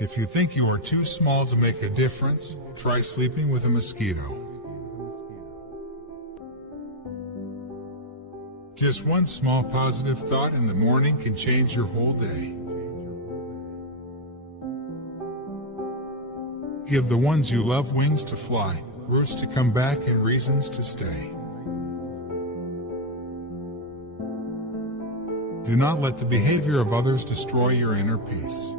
If you think you are too small to make a difference, try sleeping with a mosquito. Just one small positive thought in the morning can change your whole day. Give the ones you love wings to fly, roots to come back, and reasons to stay. Do not let the behavior of others destroy your inner peace.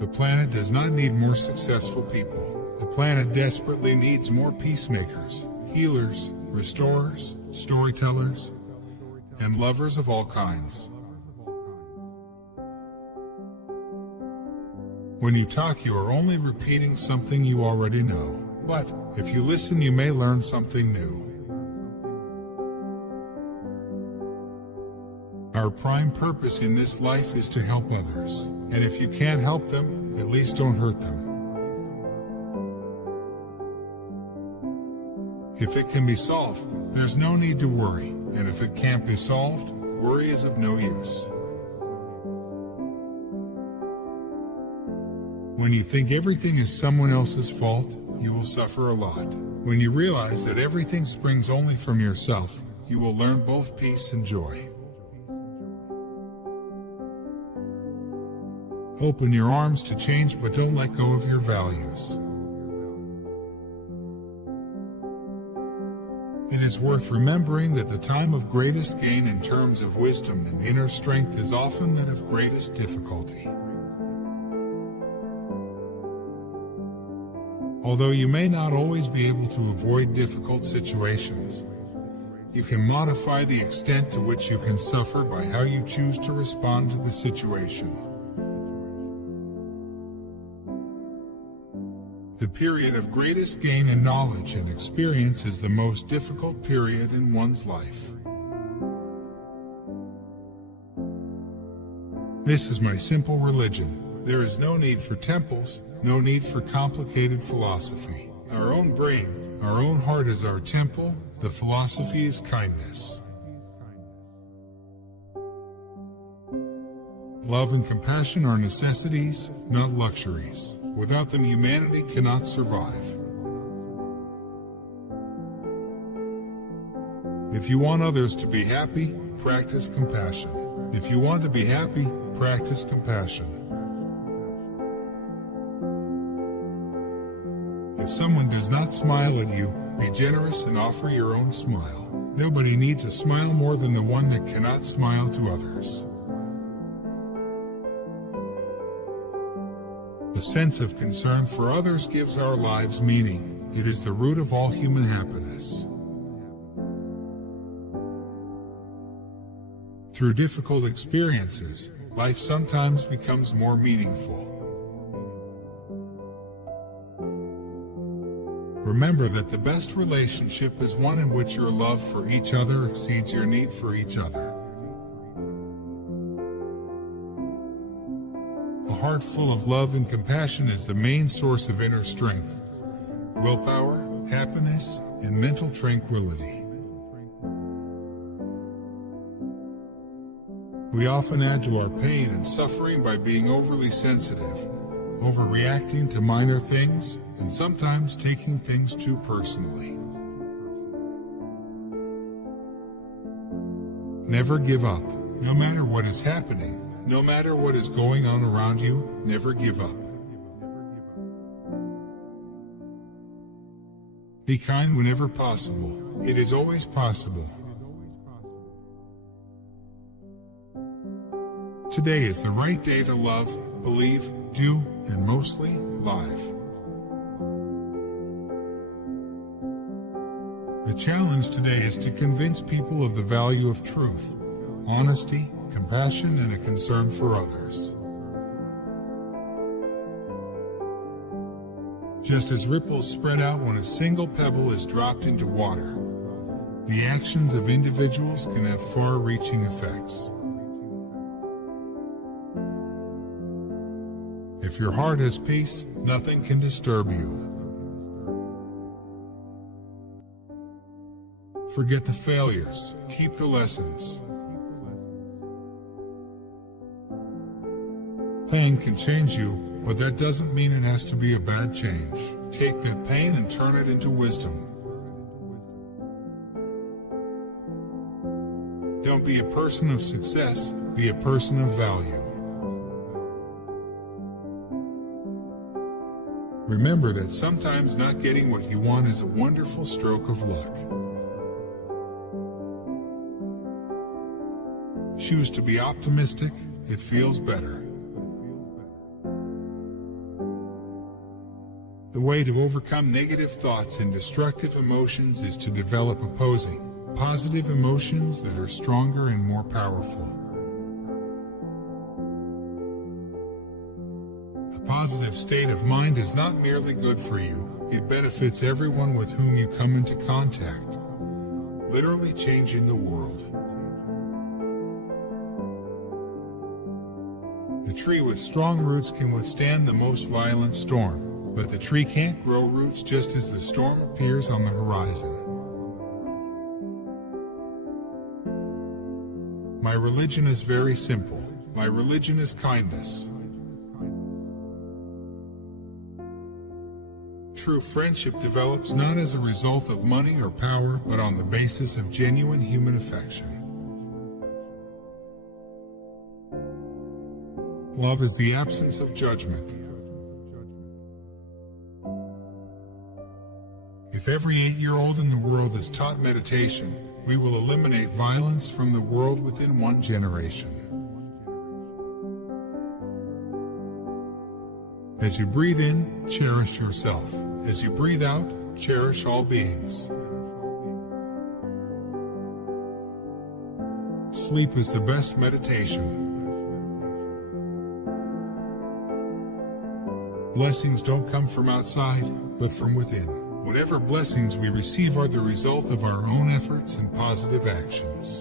The planet does not need more successful people. The planet desperately needs more peacemakers, healers, restorers, storytellers, and lovers of all kinds. When you talk, you are only repeating something you already know. But if you listen, you may learn something new. Our prime purpose in this life is to help others. And if you can't help them, at least don't hurt them. If it can be solved, there's no need to worry. And if it can't be solved, worry is of no use. When you think everything is someone else's fault, you will suffer a lot. When you realize that everything springs only from yourself, you will learn both peace and joy. Open your arms to change, but don't let go of your values. It is worth remembering that the time of greatest gain in terms of wisdom and inner strength is often that of greatest difficulty. Although you may not always be able to avoid difficult situations, you can modify the extent to which you can suffer by how you choose to respond to the situation. The period of greatest gain in knowledge and experience is the most difficult period in one's life. This is my simple religion. There is no need for temples, no need for complicated philosophy. Our own brain, our own heart is our temple. The philosophy is kindness. Love and compassion are necessities, not luxuries. Without them, humanity cannot survive. If you want others to be happy, practice compassion. If you want to be happy, practice compassion. If someone does not smile at you, be generous and offer your own smile. Nobody needs a smile more than the one that cannot smile to others. The sense of concern for others gives our lives meaning. It is the root of all human happiness. Through difficult experiences, life sometimes becomes more meaningful. Remember that the best relationship is one in which your love for each other exceeds your need for each other. A heart full of love and compassion is the main source of inner strength, willpower, happiness, and mental tranquility. We often add to our pain and suffering by being overly sensitive, overreacting to minor things, and sometimes taking things too personally. Never give up. No matter what is happening, no matter what is going on around you, never give up. Be kind whenever possible. It is always possible. Today is the right day to love, believe, do, and mostly, live. The challenge today is to convince people of the value of truth, honesty, compassion, and a concern for others. Just as ripples spread out when a single pebble is dropped into water, the actions of individuals can have far-reaching effects. If your heart has peace, nothing can disturb you. Forget the failures, keep the lessons. Pain can change you, but that doesn't mean it has to be a bad change. Take that pain and turn it into wisdom. Don't be a person of success, be a person of value. Remember that sometimes not getting what you want is a wonderful stroke of luck. Choose to be optimistic, it feels better. The way to overcome negative thoughts and destructive emotions is to develop opposing, positive emotions that are stronger and more powerful. A positive state of mind is not merely good for you, it benefits everyone with whom you come into contact, literally changing the world. A tree with strong roots can withstand the most violent storm, but the tree can't grow roots just as the storm appears on the horizon. My religion is very simple. My religion is kindness. True friendship develops not as a result of money or power, but on the basis of genuine human affection. Love is the absence of judgment. If every 8-year-old in the world is taught meditation, we will eliminate violence from the world within 1 generation. As you breathe in, cherish yourself. As you breathe out, cherish all beings. Sleep is the best meditation. Blessings don't come from outside, but from within. Whatever blessings we receive are the result of our own efforts and positive actions.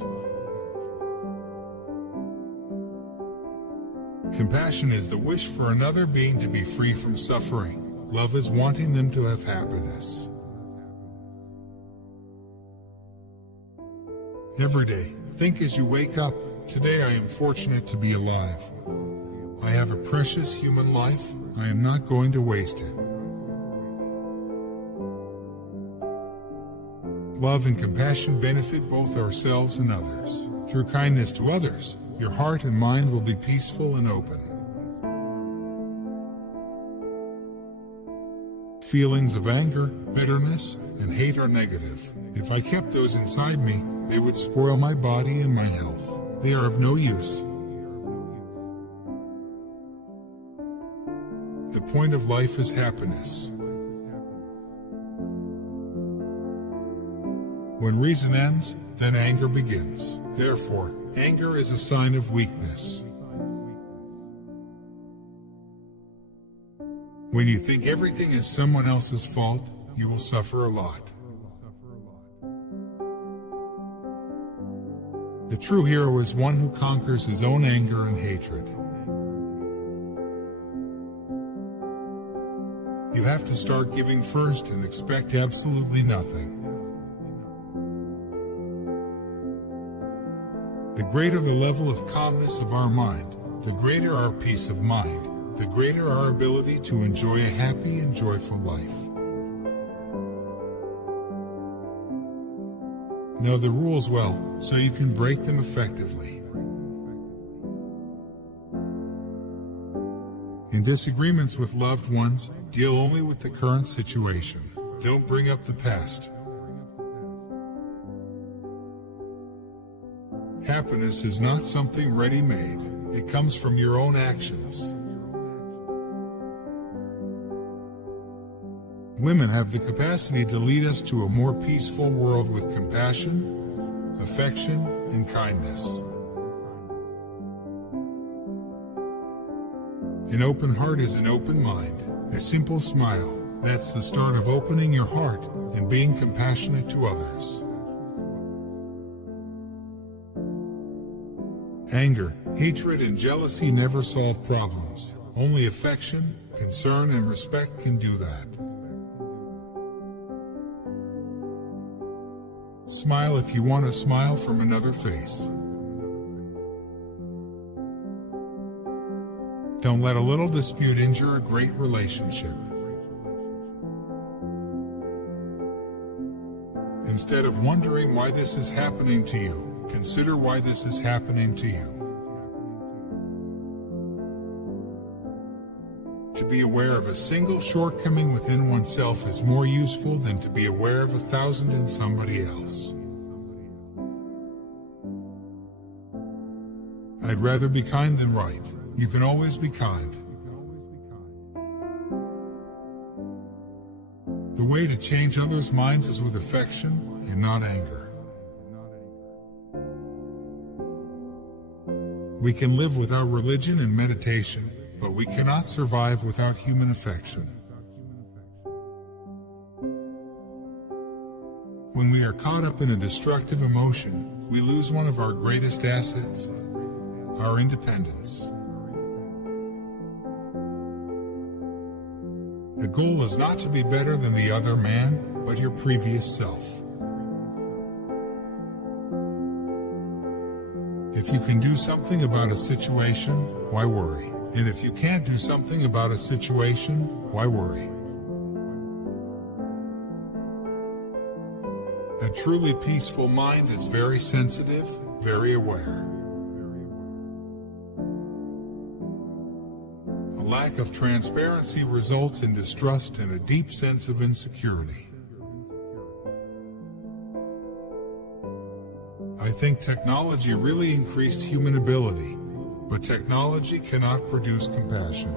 Compassion is the wish for another being to be free from suffering. Love is wanting them to have happiness. Every day, think as you wake up, today I am fortunate to be alive. I have a precious human life. I am not going to waste it. Love and compassion benefit both ourselves and others. Through kindness to others, your heart and mind will be peaceful and open. Feelings of anger, bitterness, and hate are negative. If I kept those inside me, they would spoil my body and my health. They are of no use. The point of life is happiness. When reason ends, then anger begins. Therefore, anger is a sign of weakness. When you think everything is someone else's fault, you will suffer a lot. The true hero is one who conquers his own anger and hatred. You have to start giving first and expect absolutely nothing. The greater the level of calmness of our mind, the greater our peace of mind, the greater our ability to enjoy a happy and joyful life. Know the rules well, so you can break them effectively. In disagreements with loved ones, deal only with the current situation. Don't bring up the past. Happiness is not something ready-made. It comes from your own actions. Women have the capacity to lead us to a more peaceful world with compassion, affection, and kindness. An open heart is an open mind. A simple smile, that's the start of opening your heart and being compassionate to others. Anger, hatred, and jealousy never solve problems. Only affection, concern, and respect can do that. Smile if you want a smile from another face. Don't let a little dispute injure a great relationship. Instead of wondering why this is happening to you, consider why this is happening to you. To be aware of a single shortcoming within oneself is more useful than to be aware of 1,000 in somebody else. I'd rather be kind than right. You can always be kind. The way to change others' minds is with affection and not anger. We can live without religion and meditation, but we cannot survive without human affection. When we are caught up in a destructive emotion, we lose one of our greatest assets, our independence. The goal is not to be better than the other man, but your previous self. If you can do something about a situation, why worry? And if you can't do something about a situation, why worry? A truly peaceful mind is very sensitive, very aware. A lack of transparency results in distrust and a deep sense of insecurity. I think technology really increased human ability, but technology cannot produce compassion.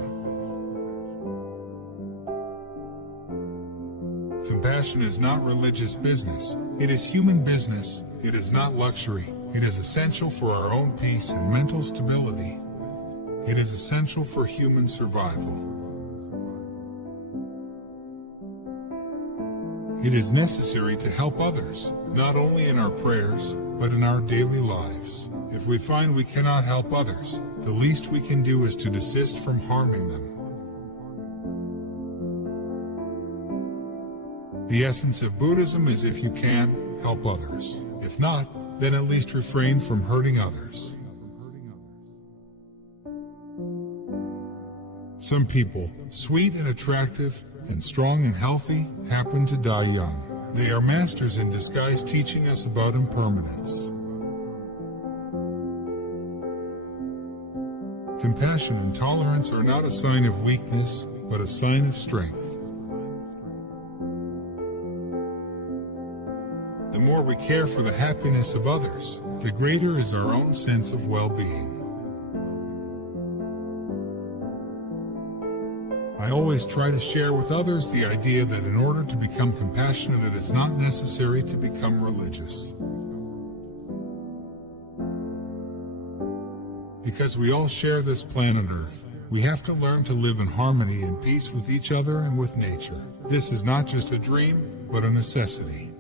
Compassion is not religious business, it is human business, it is not luxury, it is essential for our own peace and mental stability. It is essential for human survival. It is necessary to help others, not only in our prayers, but in our daily lives. If we find we cannot help others, the least we can do is to desist from harming them. The essence of Buddhism is if you can, help others. If not, then at least refrain from hurting others. Some people, sweet and attractive, and strong and healthy, happen to die young. They are masters in disguise teaching us about impermanence. Compassion and tolerance are not a sign of weakness, but a sign of strength. The more we care for the happiness of others, the greater is our own sense of well-being. I always try to share with others the idea that in order to become compassionate, it is not necessary to become religious. Because we all share this planet Earth, we have to learn to live in harmony and peace with each other and with nature. This is not just a dream, but a necessity.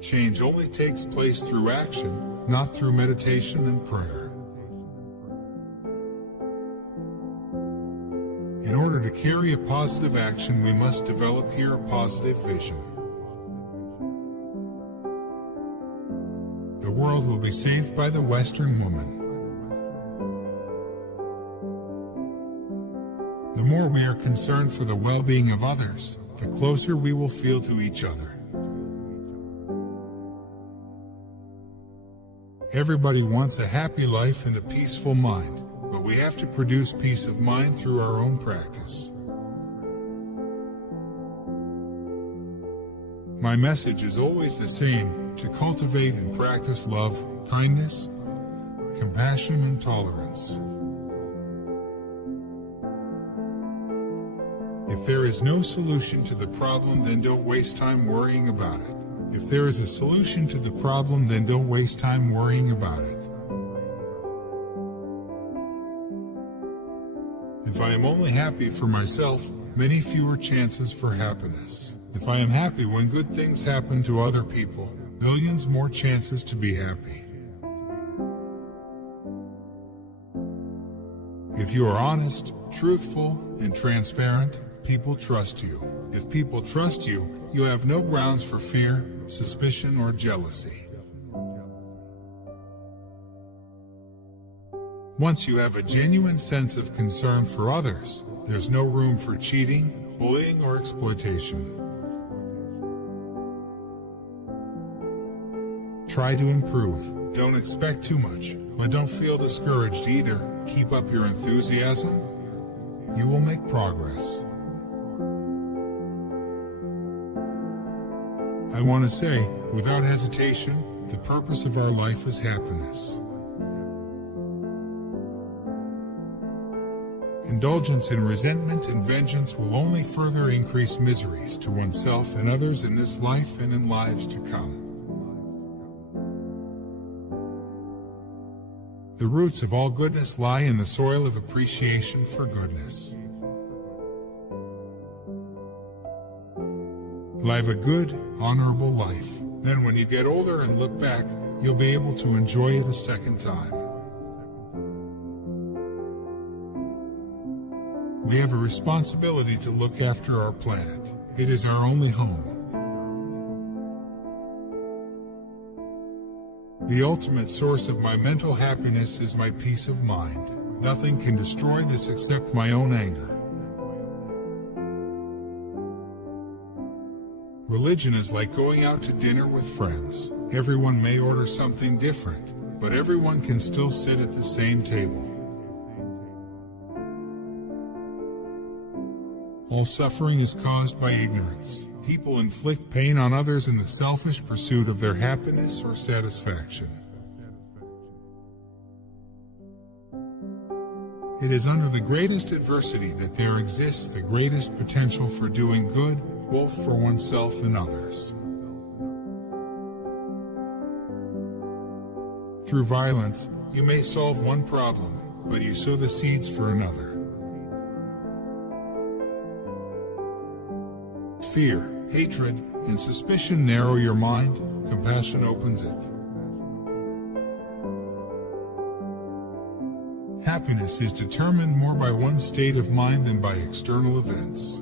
Change only takes place through action, not through meditation and prayer. In order to carry a positive action, we must develop here a positive vision. The world will be saved by the Western woman. The more we are concerned for the well-being of others, the closer we will feel to each other. Everybody wants a happy life and a peaceful mind, but we have to produce peace of mind through our own practice. My message is always the same: to cultivate and practice love, kindness, compassion, and tolerance. If there is no solution to the problem, then don't waste time worrying about it. If there is a solution to the problem, then don't waste time worrying about it. If I am only happy for myself, many fewer chances for happiness. If I am happy when good things happen to other people, millions more chances to be happy. If you are honest, truthful, and transparent, people trust you. If people trust you, you have no grounds for fear, suspicion, or jealousy. Once you have a genuine sense of concern for others, there's no room for cheating, bullying, or exploitation. Try to improve. Don't expect too much, but don't feel discouraged either. Keep up your enthusiasm. You will make progress. I want to say, without hesitation, the purpose of our life is happiness. Indulgence in resentment and vengeance will only further increase miseries to oneself and others in this life and in lives to come. The roots of all goodness lie in the soil of appreciation for goodness. Live a good, honorable life. Then when you get older and look back, you'll be able to enjoy it a second time. We have a responsibility to look after our planet. It is our only home. The ultimate source of my mental happiness is my peace of mind. Nothing can destroy this except my own anger. Religion is like going out to dinner with friends. Everyone may order something different, but everyone can still sit at the same table. All suffering is caused by ignorance. People inflict pain on others in the selfish pursuit of their happiness or satisfaction. It is under the greatest adversity that there exists the greatest potential for doing good, both for oneself and others. Through violence, you may solve one problem, but you sow the seeds for another. Fear, hatred, and suspicion narrow your mind. Compassion opens it. Happiness is determined more by one's state of mind than by external events.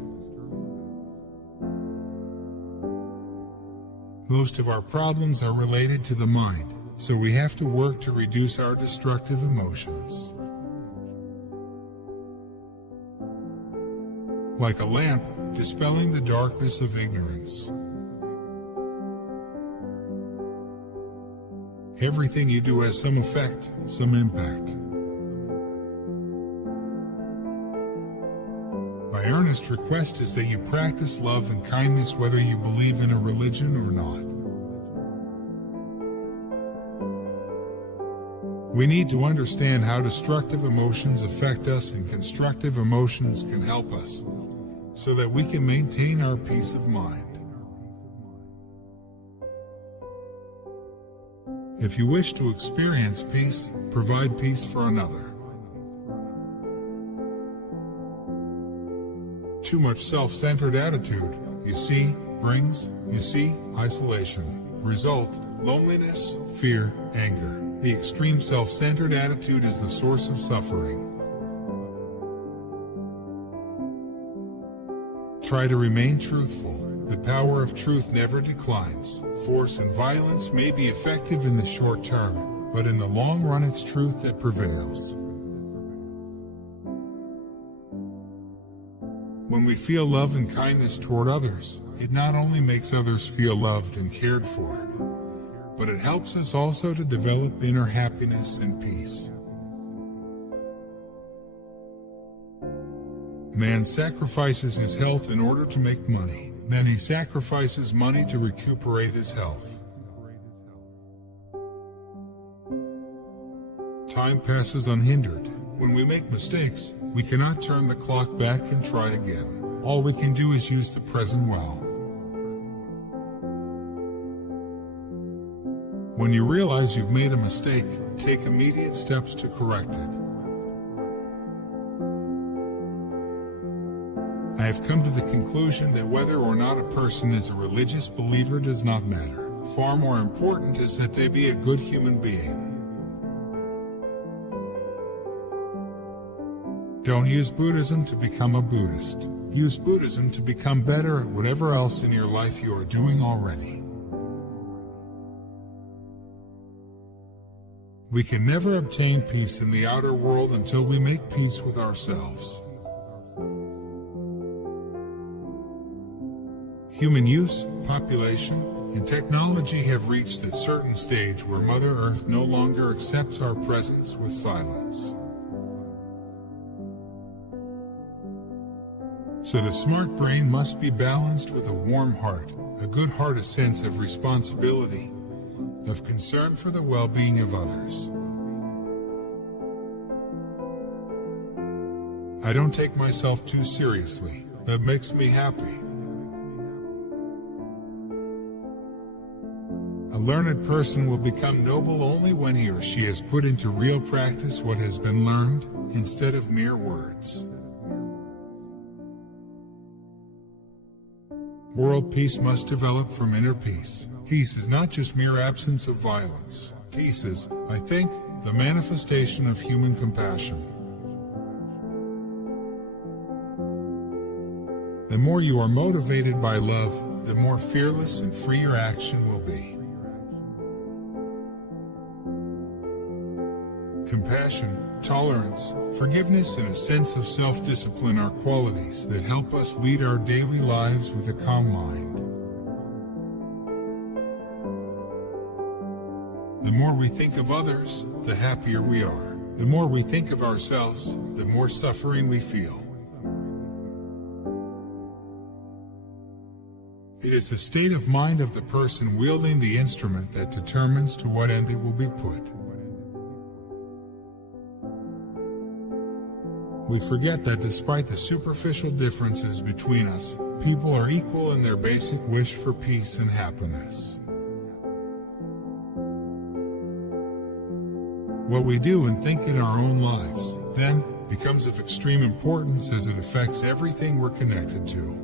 Most of our problems are related to the mind, so we have to work to reduce our destructive emotions. Like a lamp, dispelling the darkness of ignorance. Everything you do has some effect, some impact. My earnest request is that you practice love and kindness whether you believe in a religion or not. We need to understand how destructive emotions affect us and constructive emotions can help us, so that we can maintain our peace of mind. If you wish to experience peace, provide peace for another. Too much self-centered attitude, brings isolation. Result, loneliness, fear, anger. The extreme self-centered attitude is the source of suffering. Try to remain truthful. The power of truth never declines. Force and violence may be effective in the short term, but in the long run it's truth that prevails. When we feel love and kindness toward others, it not only makes others feel loved and cared for, but it helps us also to develop inner happiness and peace. Man sacrifices his health in order to make money. Then he sacrifices money to recuperate his health. Time passes unhindered. When we make mistakes, we cannot turn the clock back and try again. All we can do is use the present well. When you realize you've made a mistake, take immediate steps to correct it. I have come to the conclusion that whether or not a person is a religious believer does not matter. Far more important is that they be a good human being. Don't use Buddhism to become a Buddhist. Use Buddhism to become better at whatever else in your life you are doing already. We can never obtain peace in the outer world until we make peace with ourselves. Human use, population, and technology have reached a certain stage where Mother Earth no longer accepts our presence with silence. So the smart brain must be balanced with a warm heart, a good heart, a sense of responsibility, of concern for the well-being of others. I don't take myself too seriously. That makes me happy. A learned person will become noble only when he or she has put into real practice what has been learned, instead of mere words. World peace must develop from inner peace. Peace is not just mere absence of violence. Peace is, I think, the manifestation of human compassion. The more you are motivated by love, the more fearless and free your action will be. Compassion, tolerance, forgiveness, and a sense of self-discipline are qualities that help us lead our daily lives with a calm mind. The more we think of others, the happier we are. The more we think of ourselves, the more suffering we feel. It is the state of mind of the person wielding the instrument that determines to what end it will be put. We forget that despite the superficial differences between us, people are equal in their basic wish for peace and happiness. What we do and think in our own lives, then, becomes of extreme importance as it affects everything we're connected to.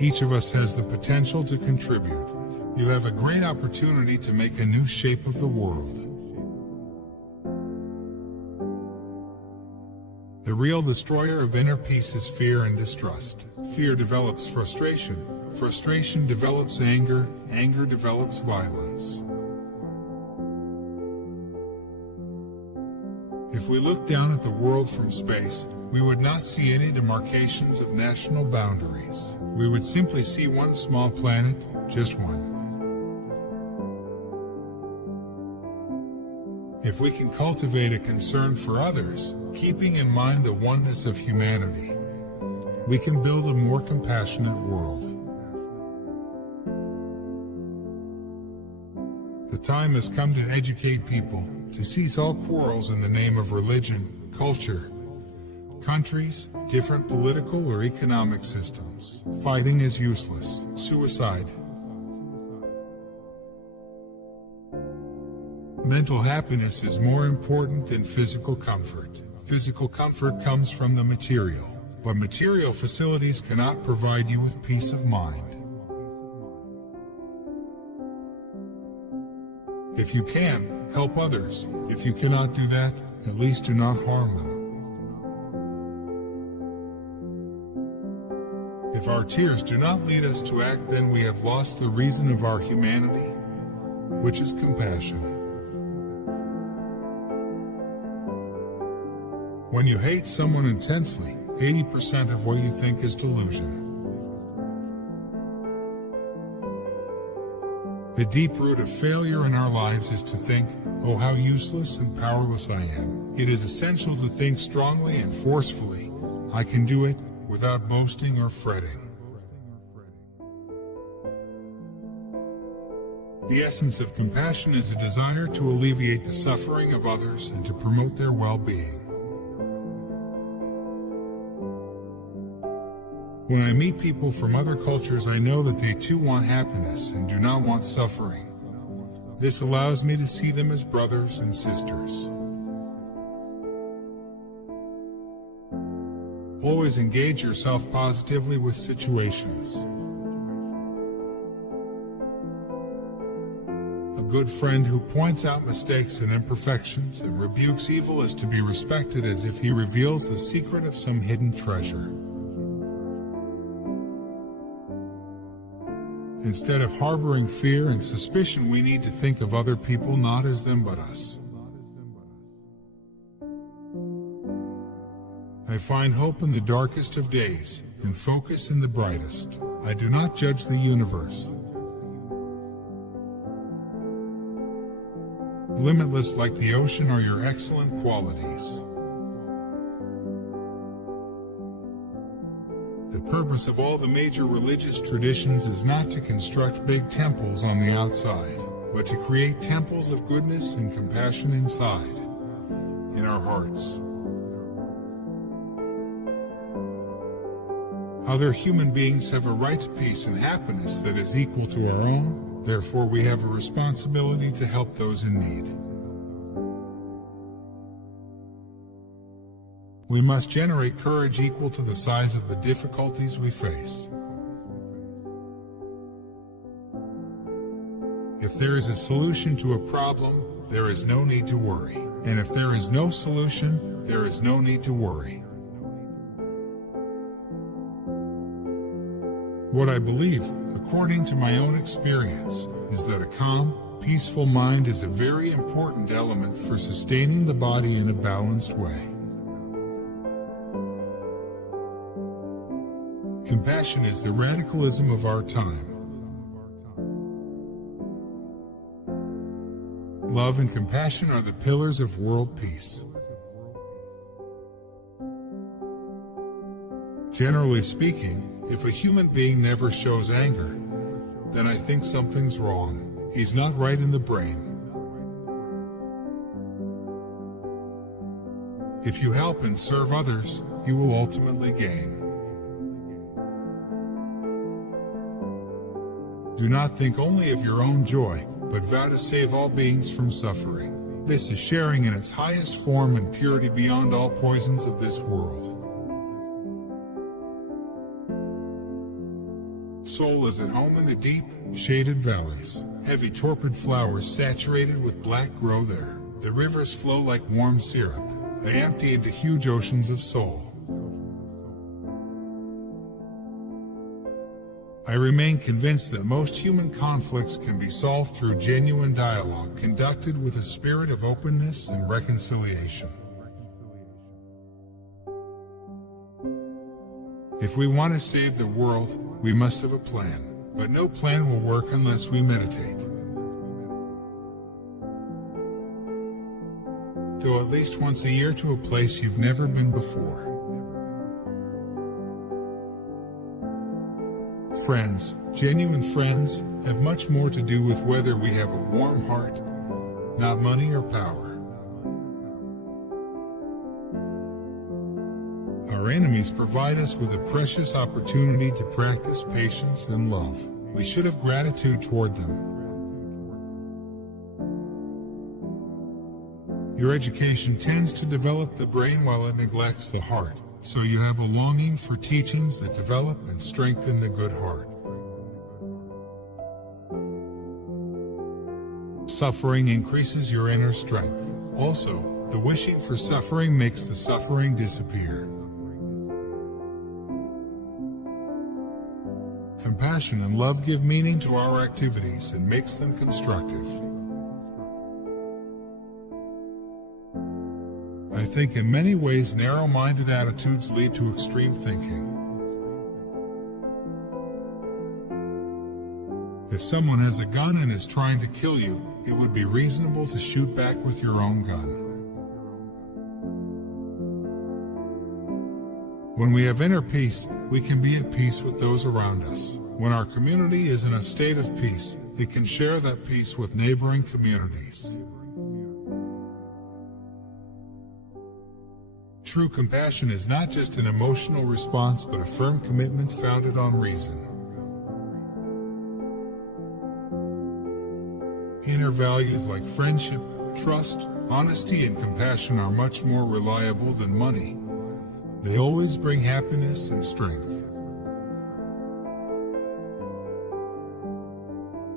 Each of us has the potential to contribute. You have a great opportunity to make a new shape of the world. The real destroyer of inner peace is fear and distrust. Fear develops frustration. Frustration develops anger. Anger develops violence. If we look down at the world from space, we would not see any demarcations of national boundaries. We would simply see one small planet, just one. If we can cultivate a concern for others, keeping in mind the oneness of humanity, we can build a more compassionate world. The time has come to educate people, to cease all quarrels in the name of religion, culture, countries, different political or economic systems. Fighting is useless. Suicide. Mental happiness is more important than physical comfort. Physical comfort comes from the material, but material facilities cannot provide you with peace of mind. If you can, help others. If you cannot do that, at least do not harm them. If our tears do not lead us to act, then we have lost the reason of our humanity, which is compassion. When you hate someone intensely, 80% of what you think is delusion. The deep root of failure in our lives is to think, oh, how useless and powerless I am. It is essential to think strongly and forcefully. I can do it without boasting or fretting. The essence of compassion is a desire to alleviate the suffering of others and to promote their well-being. When I meet people from other cultures, I know that they too want happiness and do not want suffering. This allows me to see them as brothers and sisters. Always engage yourself positively with situations. A good friend who points out mistakes and imperfections and rebukes evil is to be respected as if he reveals the secret of some hidden treasure. Instead of harboring fear and suspicion, we need to think of other people not as them but us. I find hope in the darkest of days and focus in the brightest. I do not judge the universe. Limitless like the ocean are your excellent qualities. The purpose of all the major religious traditions is not to construct big temples on the outside, but to create temples of goodness and compassion inside, in our hearts. Other human beings have a right to peace and happiness that is equal to our own, therefore we have a responsibility to help those in need. We must generate courage equal to the size of the difficulties we face. If there is a solution to a problem, there is no need to worry. And if there is no solution, there is no need to worry. What I believe, according to my own experience, is that a calm, peaceful mind is a very important element for sustaining the body in a balanced way. Compassion is the radicalism of our time. Love and compassion are the pillars of world peace. Generally speaking, if a human being never shows anger, then I think something's wrong. He's not right in the brain. If you help and serve others, you will ultimately gain. Do not think only of your own joy, but vow to save all beings from suffering. This is sharing in its highest form and purity beyond all poisons of this world. Soul is at home in the deep, shaded valleys. Heavy torpid flowers saturated with black grow there. The rivers flow like warm syrup. They empty into huge oceans of soul. I remain convinced that most human conflicts can be solved through genuine dialogue conducted with a spirit of openness and reconciliation. If we want to save the world, we must have a plan, but no plan will work unless we meditate. Go at least once a year to a place you've never been before. Friends, genuine friends, have much more to do with whether we have a warm heart, not money or power. Our enemies provide us with a precious opportunity to practice patience and love. We should have gratitude toward them. Your education tends to develop the brain while it neglects the heart, so you have a longing for teachings that develop and strengthen the good heart. Suffering increases your inner strength. Also, the wishing for suffering makes the suffering disappear. Compassion and love give meaning to our activities and makes them constructive. I think in many ways narrow-minded attitudes lead to extreme thinking. If someone has a gun and is trying to kill you, it would be reasonable to shoot back with your own gun. When we have inner peace, we can be at peace with those around us. When our community is in a state of peace, it can share that peace with neighboring communities. True compassion is not just an emotional response but a firm commitment founded on reason. Inner values like friendship, trust, honesty, and compassion are much more reliable than money. They always bring happiness and strength.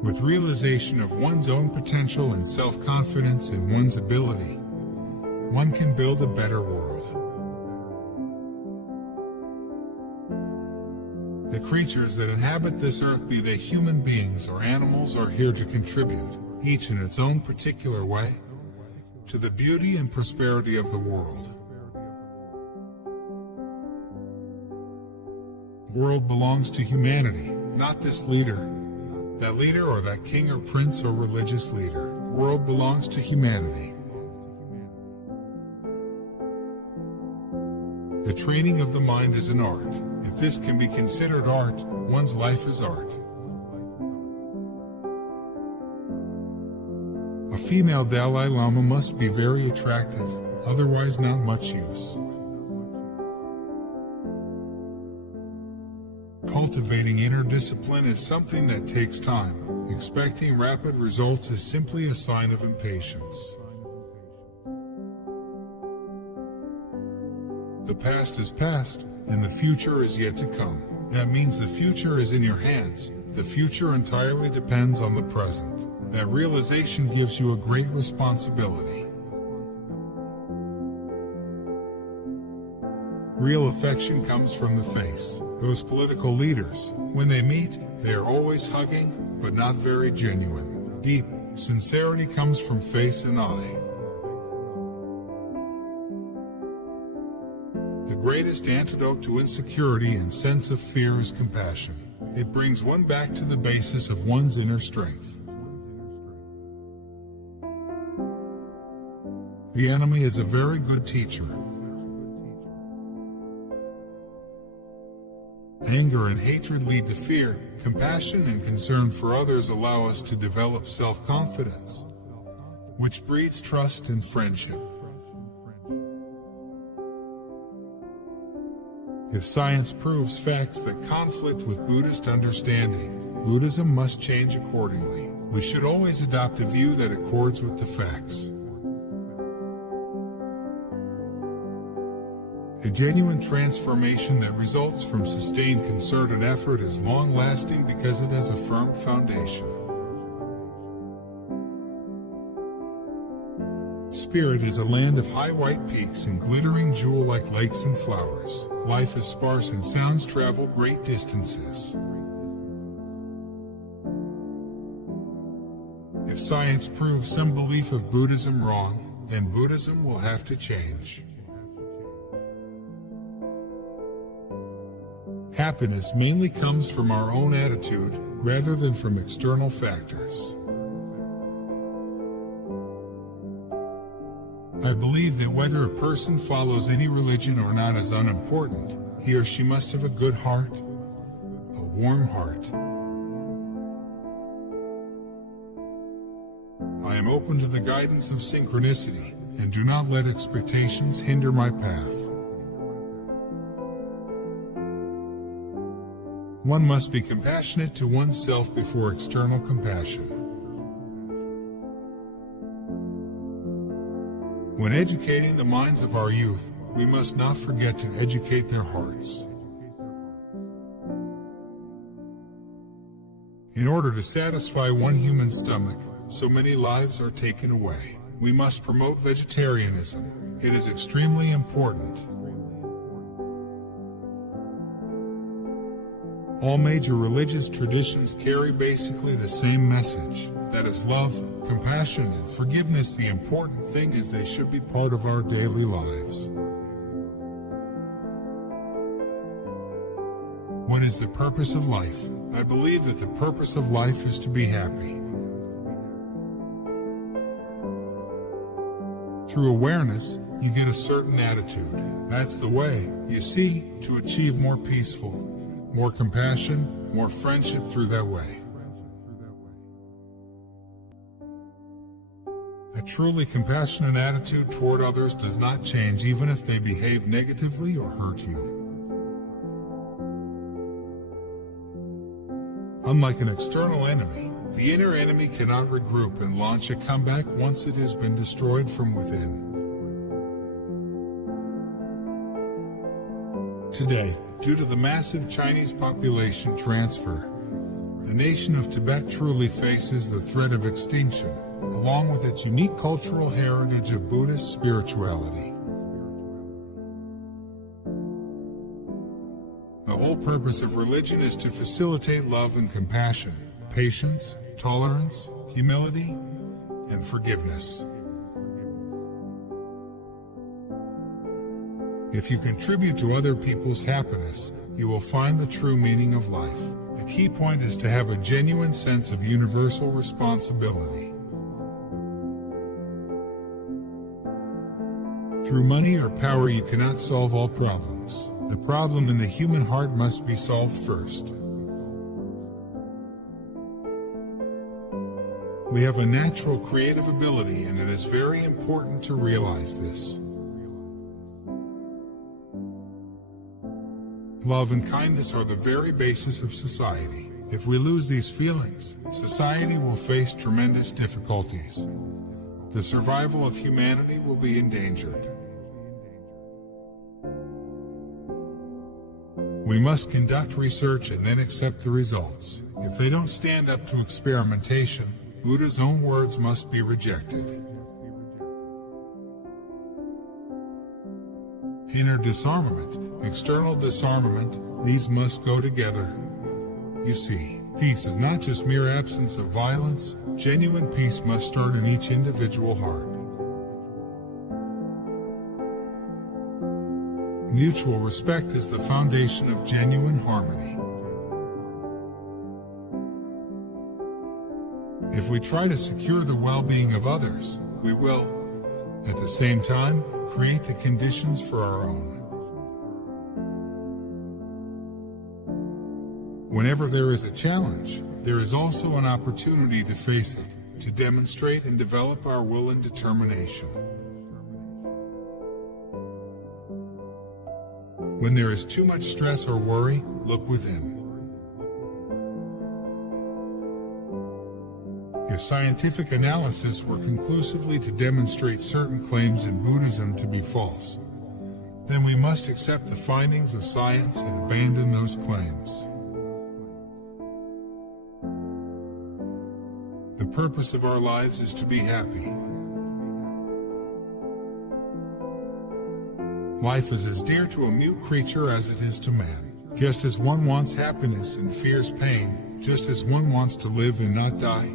With realization of one's own potential and self-confidence in one's ability, one can build a better world. The creatures that inhabit this earth, be they human beings or animals, are here to contribute, each in its own particular way, to the beauty and prosperity of the world. The world belongs to humanity, not this leader, that leader or that king or prince or religious leader. The world belongs to humanity. The training of the mind is an art. If this can be considered art, one's life is art. A female Dalai Lama must be very attractive, otherwise not much use. Cultivating inner discipline is something that takes time. Expecting rapid results is simply a sign of impatience. The past is past, and the future is yet to come. That means the future is in your hands. The future entirely depends on the present. That realization gives you a great responsibility. Real affection comes from the face. Those political leaders, when they meet, they are always hugging, but not very genuine. Deep sincerity comes from face and eye. The greatest antidote to insecurity and sense of fear is compassion. It brings one back to the basis of one's inner strength. The enemy is a very good teacher. Anger and hatred lead to fear. Compassion and concern for others allow us to develop self-confidence, which breeds trust and friendship. If science proves facts that conflict with Buddhist understanding, Buddhism must change accordingly. We should always adopt a view that accords with the facts. A genuine transformation that results from sustained concerted effort is long-lasting because it has a firm foundation. Spirit is a land of high white peaks and glittering jewel-like lakes and flowers. Life is sparse and sounds travel great distances. If science proves some belief of Buddhism wrong, then Buddhism will have to change. Happiness mainly comes from our own attitude, rather than from external factors. I believe that whether a person follows any religion or not is unimportant. He or she must have a good heart, a warm heart. I am open to the guidance of synchronicity, and do not let expectations hinder my path. One must be compassionate to oneself before external compassion. When educating the minds of our youth, we must not forget to educate their hearts. In order to satisfy one human stomach, so many lives are taken away. We must promote vegetarianism. It is extremely important. All major religious traditions carry basically the same message. That is love, compassion, and forgiveness. The important thing is they should be part of our daily lives. What is the purpose of life? I believe that the purpose of life is to be happy. Through awareness, you get a certain attitude. That's the way, you see, to achieve more peaceful, more compassion, more friendship through that way. A truly compassionate attitude toward others does not change even if they behave negatively or hurt you. Unlike an external enemy, the inner enemy cannot regroup and launch a comeback once it has been destroyed from within. Today, due to the massive Chinese population transfer, the nation of Tibet truly faces the threat of extinction, along with its unique cultural heritage of Buddhist spirituality. The whole purpose of religion is to facilitate love and compassion, patience, tolerance, humility, and forgiveness. If you contribute to other people's happiness, you will find the true meaning of life. The key point is to have a genuine sense of universal responsibility. Through money or power you cannot solve all problems. The problem in the human heart must be solved first. We have a natural creative ability, and it is very important to realize this. Love and kindness are the very basis of society. If we lose these feelings, society will face tremendous difficulties. The survival of humanity will be endangered. We must conduct research and then accept the results. If they don't stand up to experimentation, Buddha's own words must be rejected. Inner disarmament, external disarmament, these must go together. You see, peace is not just mere absence of violence. Genuine peace must start in each individual heart. Mutual respect is the foundation of genuine harmony. If we try to secure the well-being of others, we will, at the same time, create the conditions for our own. Whenever there is a challenge, there is also an opportunity to face it, to demonstrate and develop our will and determination. When there is too much stress or worry, look within. If scientific analysis were conclusively to demonstrate certain claims in Buddhism to be false, then we must accept the findings of science and abandon those claims. The purpose of our lives is to be happy. Life is as dear to a mute creature as it is to man. Just as one wants happiness and fears pain, just as one wants to live and not die,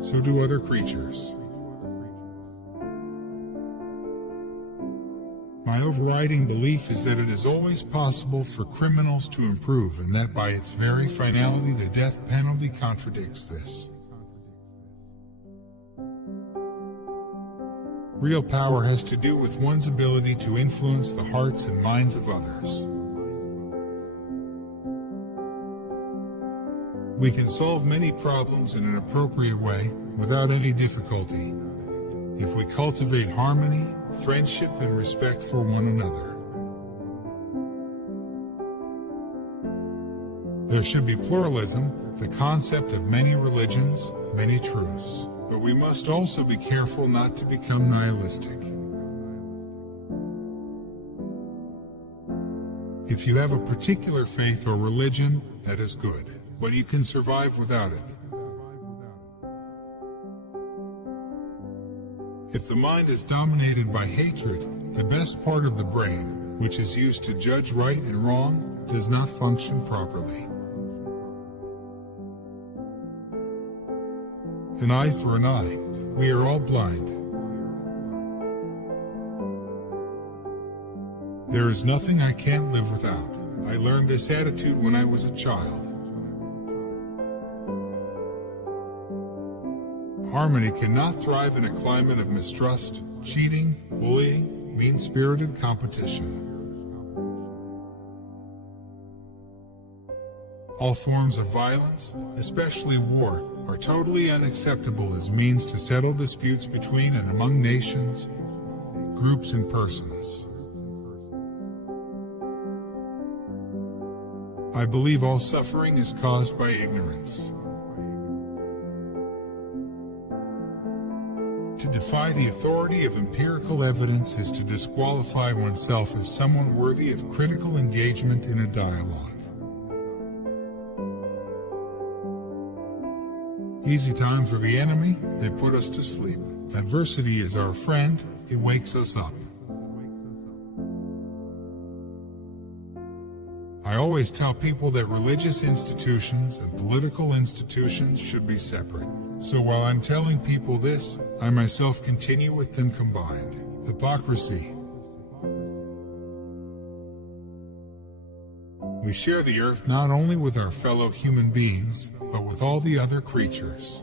so do other creatures. My overriding belief is that it is always possible for criminals to improve, and that by its very finality the death penalty contradicts this. Real power has to do with one's ability to influence the hearts and minds of others. We can solve many problems in an appropriate way, without any difficulty, if we cultivate harmony, friendship, and respect for one another. There should be pluralism, the concept of many religions, many truths. But we must also be careful not to become nihilistic. If you have a particular faith or religion, that is good, but you can survive without it. If the mind is dominated by hatred, the best part of the brain, which is used to judge right and wrong, does not function properly. An eye for an eye. We are all blind. There is nothing I can't live without. I learned this attitude when I was a child. Harmony cannot thrive in a climate of mistrust, cheating, bullying, mean-spirited competition. All forms of violence, especially war, are totally unacceptable as means to settle disputes between and among nations, groups, and persons. I believe all suffering is caused by ignorance. To defy the authority of empirical evidence is to disqualify oneself as someone worthy of critical engagement in a dialogue. Easy time for the enemy, they put us to sleep. Adversity is our friend, it wakes us up. I I always tell people that religious institutions and political institutions should be separate. So while I'm telling people this, I myself continue with them combined. Hypocrisy. We share the earth not only with our fellow human beings, but with all the other creatures.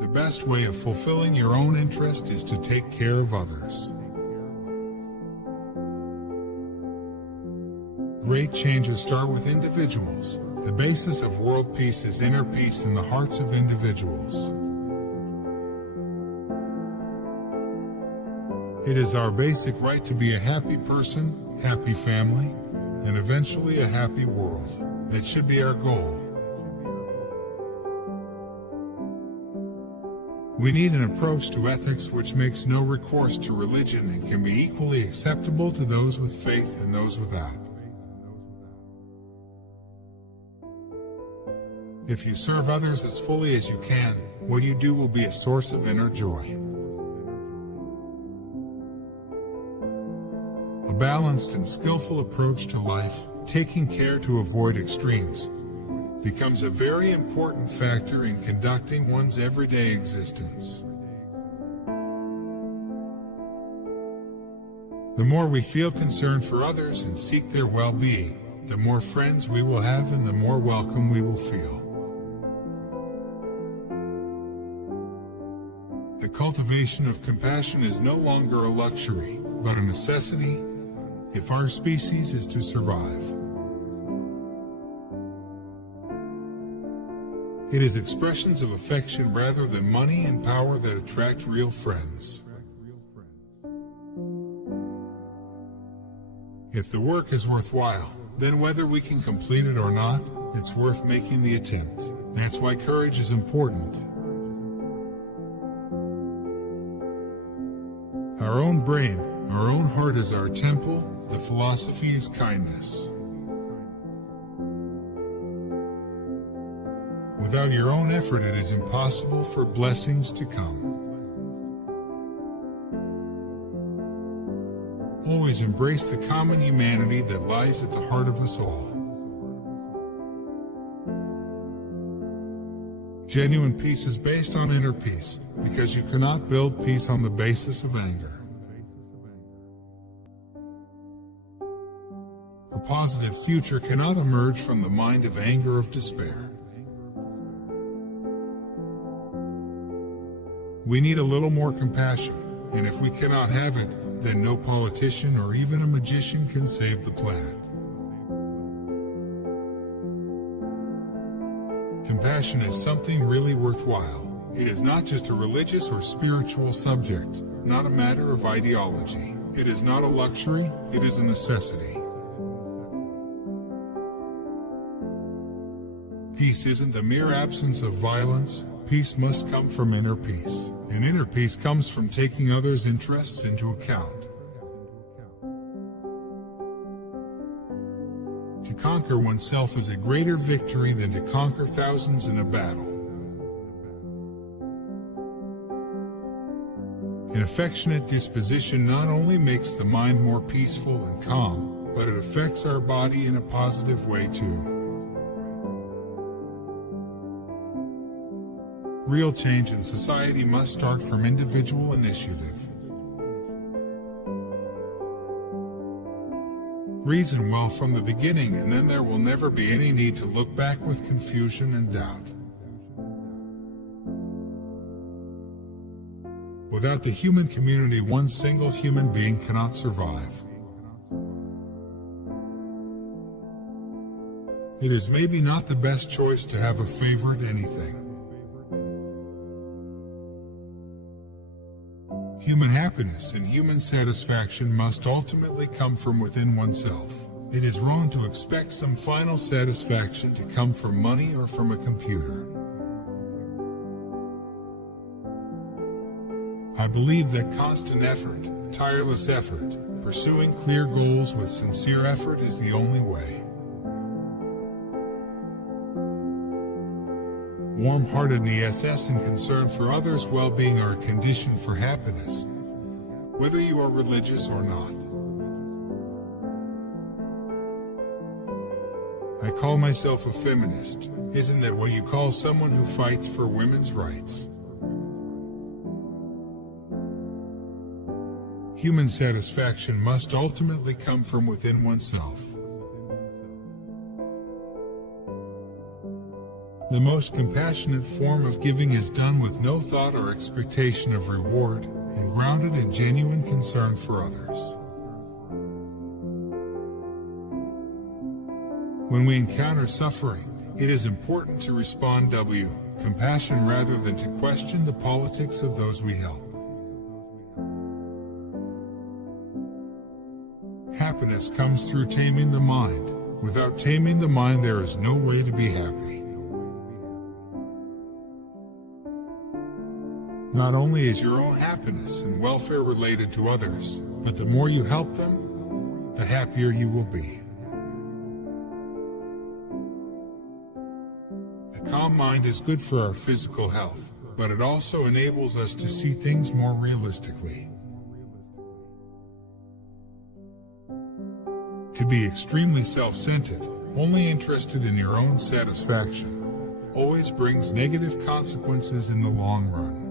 The best way of fulfilling your own interest is to take care of others. Great changes start with individuals. The basis of world peace is inner peace in the hearts of individuals. It is our basic right to be a happy person, happy family, and eventually a happy world. That should be our goal. We need an approach to ethics which makes no recourse to religion and can be equally acceptable to those with faith and those without. If you serve others as fully as you can, what you do will be a source of inner joy. A balanced and skillful approach to life, taking care to avoid extremes, becomes a very important factor in conducting one's everyday existence. The more we feel concern for others and seek their well-being, the more friends we will have and the more welcome we will feel. The cultivation of compassion is no longer a luxury, but a necessity if our species is to survive. It is expressions of affection rather than money and power that attract real friends. If the work is worthwhile, then whether we can complete it or not, it's worth making the attempt. That's why courage is important. Our own brain, our own heart is our temple, the philosophy is kindness. Without your own effort, it is impossible for blessings to come. Always embrace the common humanity that lies at the heart of us all. Genuine peace is based on inner peace, because you cannot build peace on the basis of anger. A positive future cannot emerge from the mind of anger of despair. We need a little more compassion, and if we cannot have it, then no politician or even a magician can save the planet. Compassion is something really worthwhile. It is not just a religious or spiritual subject, not a matter of ideology. It is not a luxury, it is a necessity. Peace isn't the mere absence of violence. Peace must come from inner peace, and inner peace comes from taking others' interests into account. To conquer oneself is a greater victory than to conquer thousands in a battle. An affectionate disposition not only makes the mind more peaceful and calm, but it affects our body in a positive way too. Real change in society must start from individual initiative. Reason well from the beginning, and then there will never be any need to look back with confusion and doubt. Without the human community, one single human being cannot survive. It is maybe not the best choice to have a favorite anything. Human happiness and human satisfaction must ultimately come from within oneself. It is wrong to expect some final satisfaction to come from money or from a computer. I believe that constant effort, tireless effort, pursuing clear goals with sincere effort is the only way. Warm-heartedness and concern for others' well-being are a condition for happiness, whether you are religious or not. I call myself a feminist. Isn't that what you call someone who fights for women's rights? Human satisfaction must ultimately come from within oneself. The most compassionate form of giving is done with no thought or expectation of reward, and grounded in genuine concern for others. When we encounter suffering, it is important to respond with compassion rather than to question the politics of those we help. Happiness comes through taming the mind. Without taming the mind, there is no way to be happy. Not only is your own happiness and welfare related to others, but the more you help them, the happier you will be. A calm mind is good for our physical health, but it also enables us to see things more realistically. To be extremely self-centered, only interested in your own satisfaction, always brings negative consequences in the long run.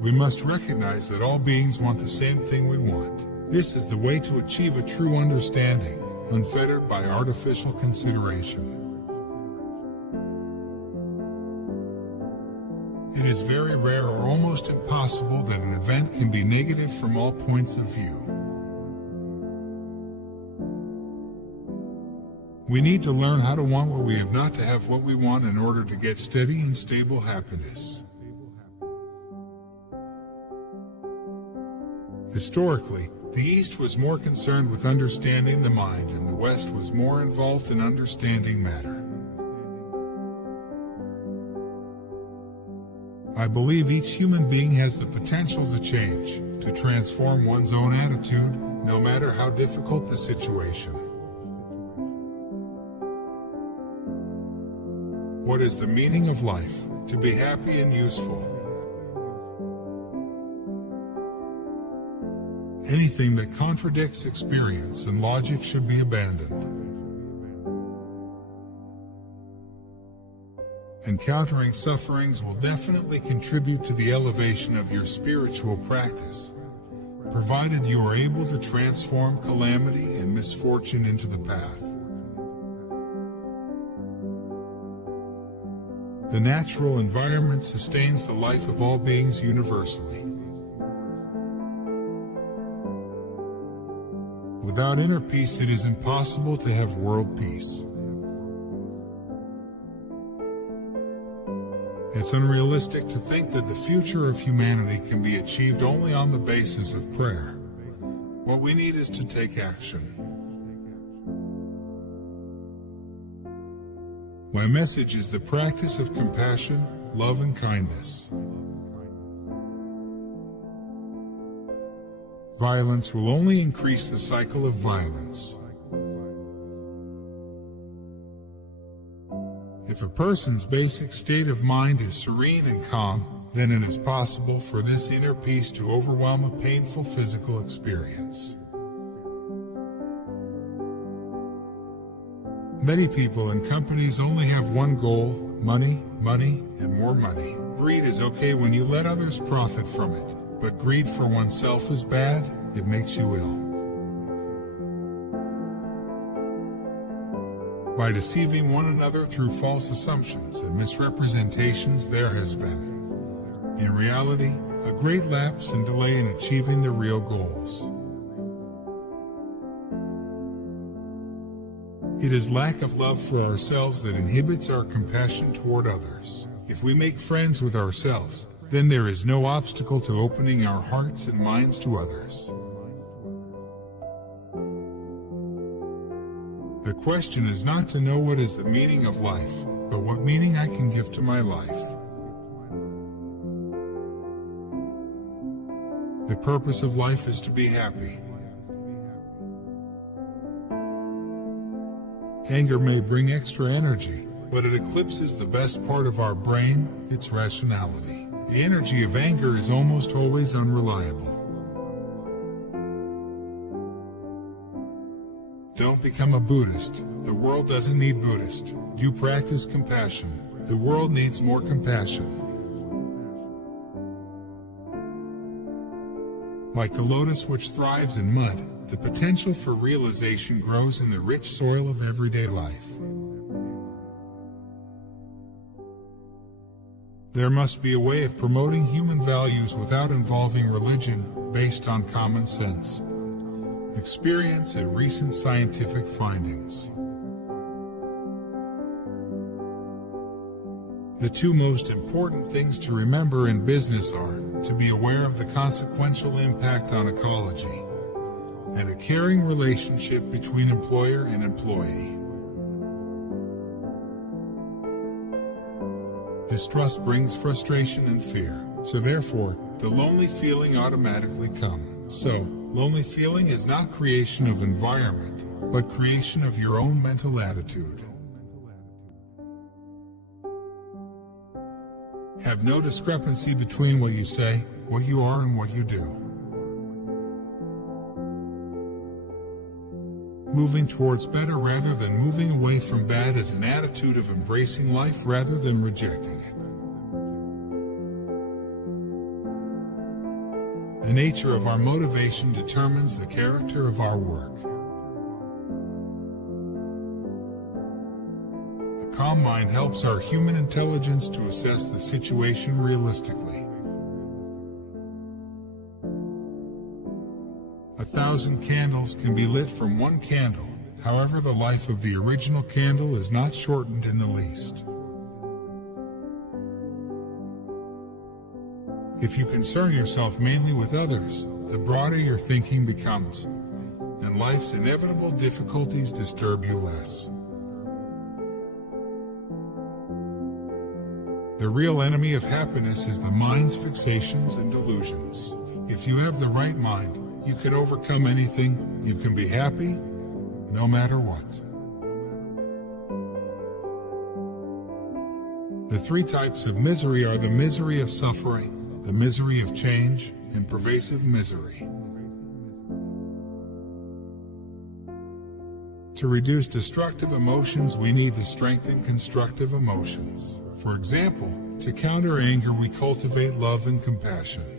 We must recognize that all beings want the same thing we want. This is the way to achieve a true understanding, unfettered by artificial consideration. It is very rare or almost impossible that an event can be negative from all points of view. We need to learn how to want what we have, not to have what we want, in order to get steady and stable happiness. Historically, the East was more concerned with understanding the mind, and the West was more involved in understanding matter. I believe each human being has the potential to change, to transform one's own attitude, no matter how difficult the situation. What is the meaning of life? To be happy and useful. Anything that contradicts experience and logic should be abandoned. Encountering sufferings will definitely contribute to the elevation of your spiritual practice, provided you are able to transform calamity and misfortune into the path. The natural environment sustains the life of all beings universally. Without inner peace, it is impossible to have world peace. It's unrealistic to think that the future of humanity can be achieved only on the basis of prayer. What we need is to take action. My message is the practice of compassion, love, and kindness. Violence will only increase the cycle of violence. If a person's basic state of mind is serene and calm, then it is possible for this inner peace to overwhelm a painful physical experience. Many people and companies only have one goal: money, money, and more money. Greed is okay when you let others profit from it, but greed for oneself is bad. It makes you ill. By deceiving one another through false assumptions and misrepresentations, there has been, in reality, a great lapse and delay in achieving the real goals. It is lack of love for ourselves that inhibits our compassion toward others. If we make friends with ourselves, then there is no obstacle to opening our hearts and minds to others. The question is not to know what is the meaning of life, but what meaning I can give to my life. The purpose of life is to be happy. Anger may bring extra energy, but it eclipses the best part of our brain, its rationality. The energy of anger is almost always unreliable. don't become a Buddhist. The world doesn't need Buddhist. You practice compassion. The world needs more compassion. Like a lotus which thrives in mud, the potential for realization grows in the rich soil of everyday life. There must be a way of promoting human values without involving religion, based on common sense, experience, and recent scientific findings. The two most important things to remember in business are to be aware of the consequential impact on ecology and a caring relationship between employer and employee. Distrust brings frustration and fear, so therefore, the lonely feeling automatically comes. So, lonely feeling is not creation of environment, but creation of your own mental attitude. Have no discrepancy between what you say, what you are, and what you do. Moving towards better rather than moving away from bad is an attitude of embracing life rather than rejecting it. The nature of our motivation determines the character of our work. A calm mind helps our human intelligence to assess the situation realistically. 1,000 candles can be lit from one candle, however the life of the original candle is not shortened in the least. If you concern yourself mainly with others, the broader your thinking becomes, and life's inevitable difficulties disturb you less. The real enemy of happiness is the mind's fixations and delusions. If you have the right mind, you can overcome anything. You can be happy, no matter what. The three types of misery are the misery of suffering, the misery of change, and pervasive misery. To reduce destructive emotions, we need to strengthen constructive emotions. For example, to counter anger, we cultivate love and compassion.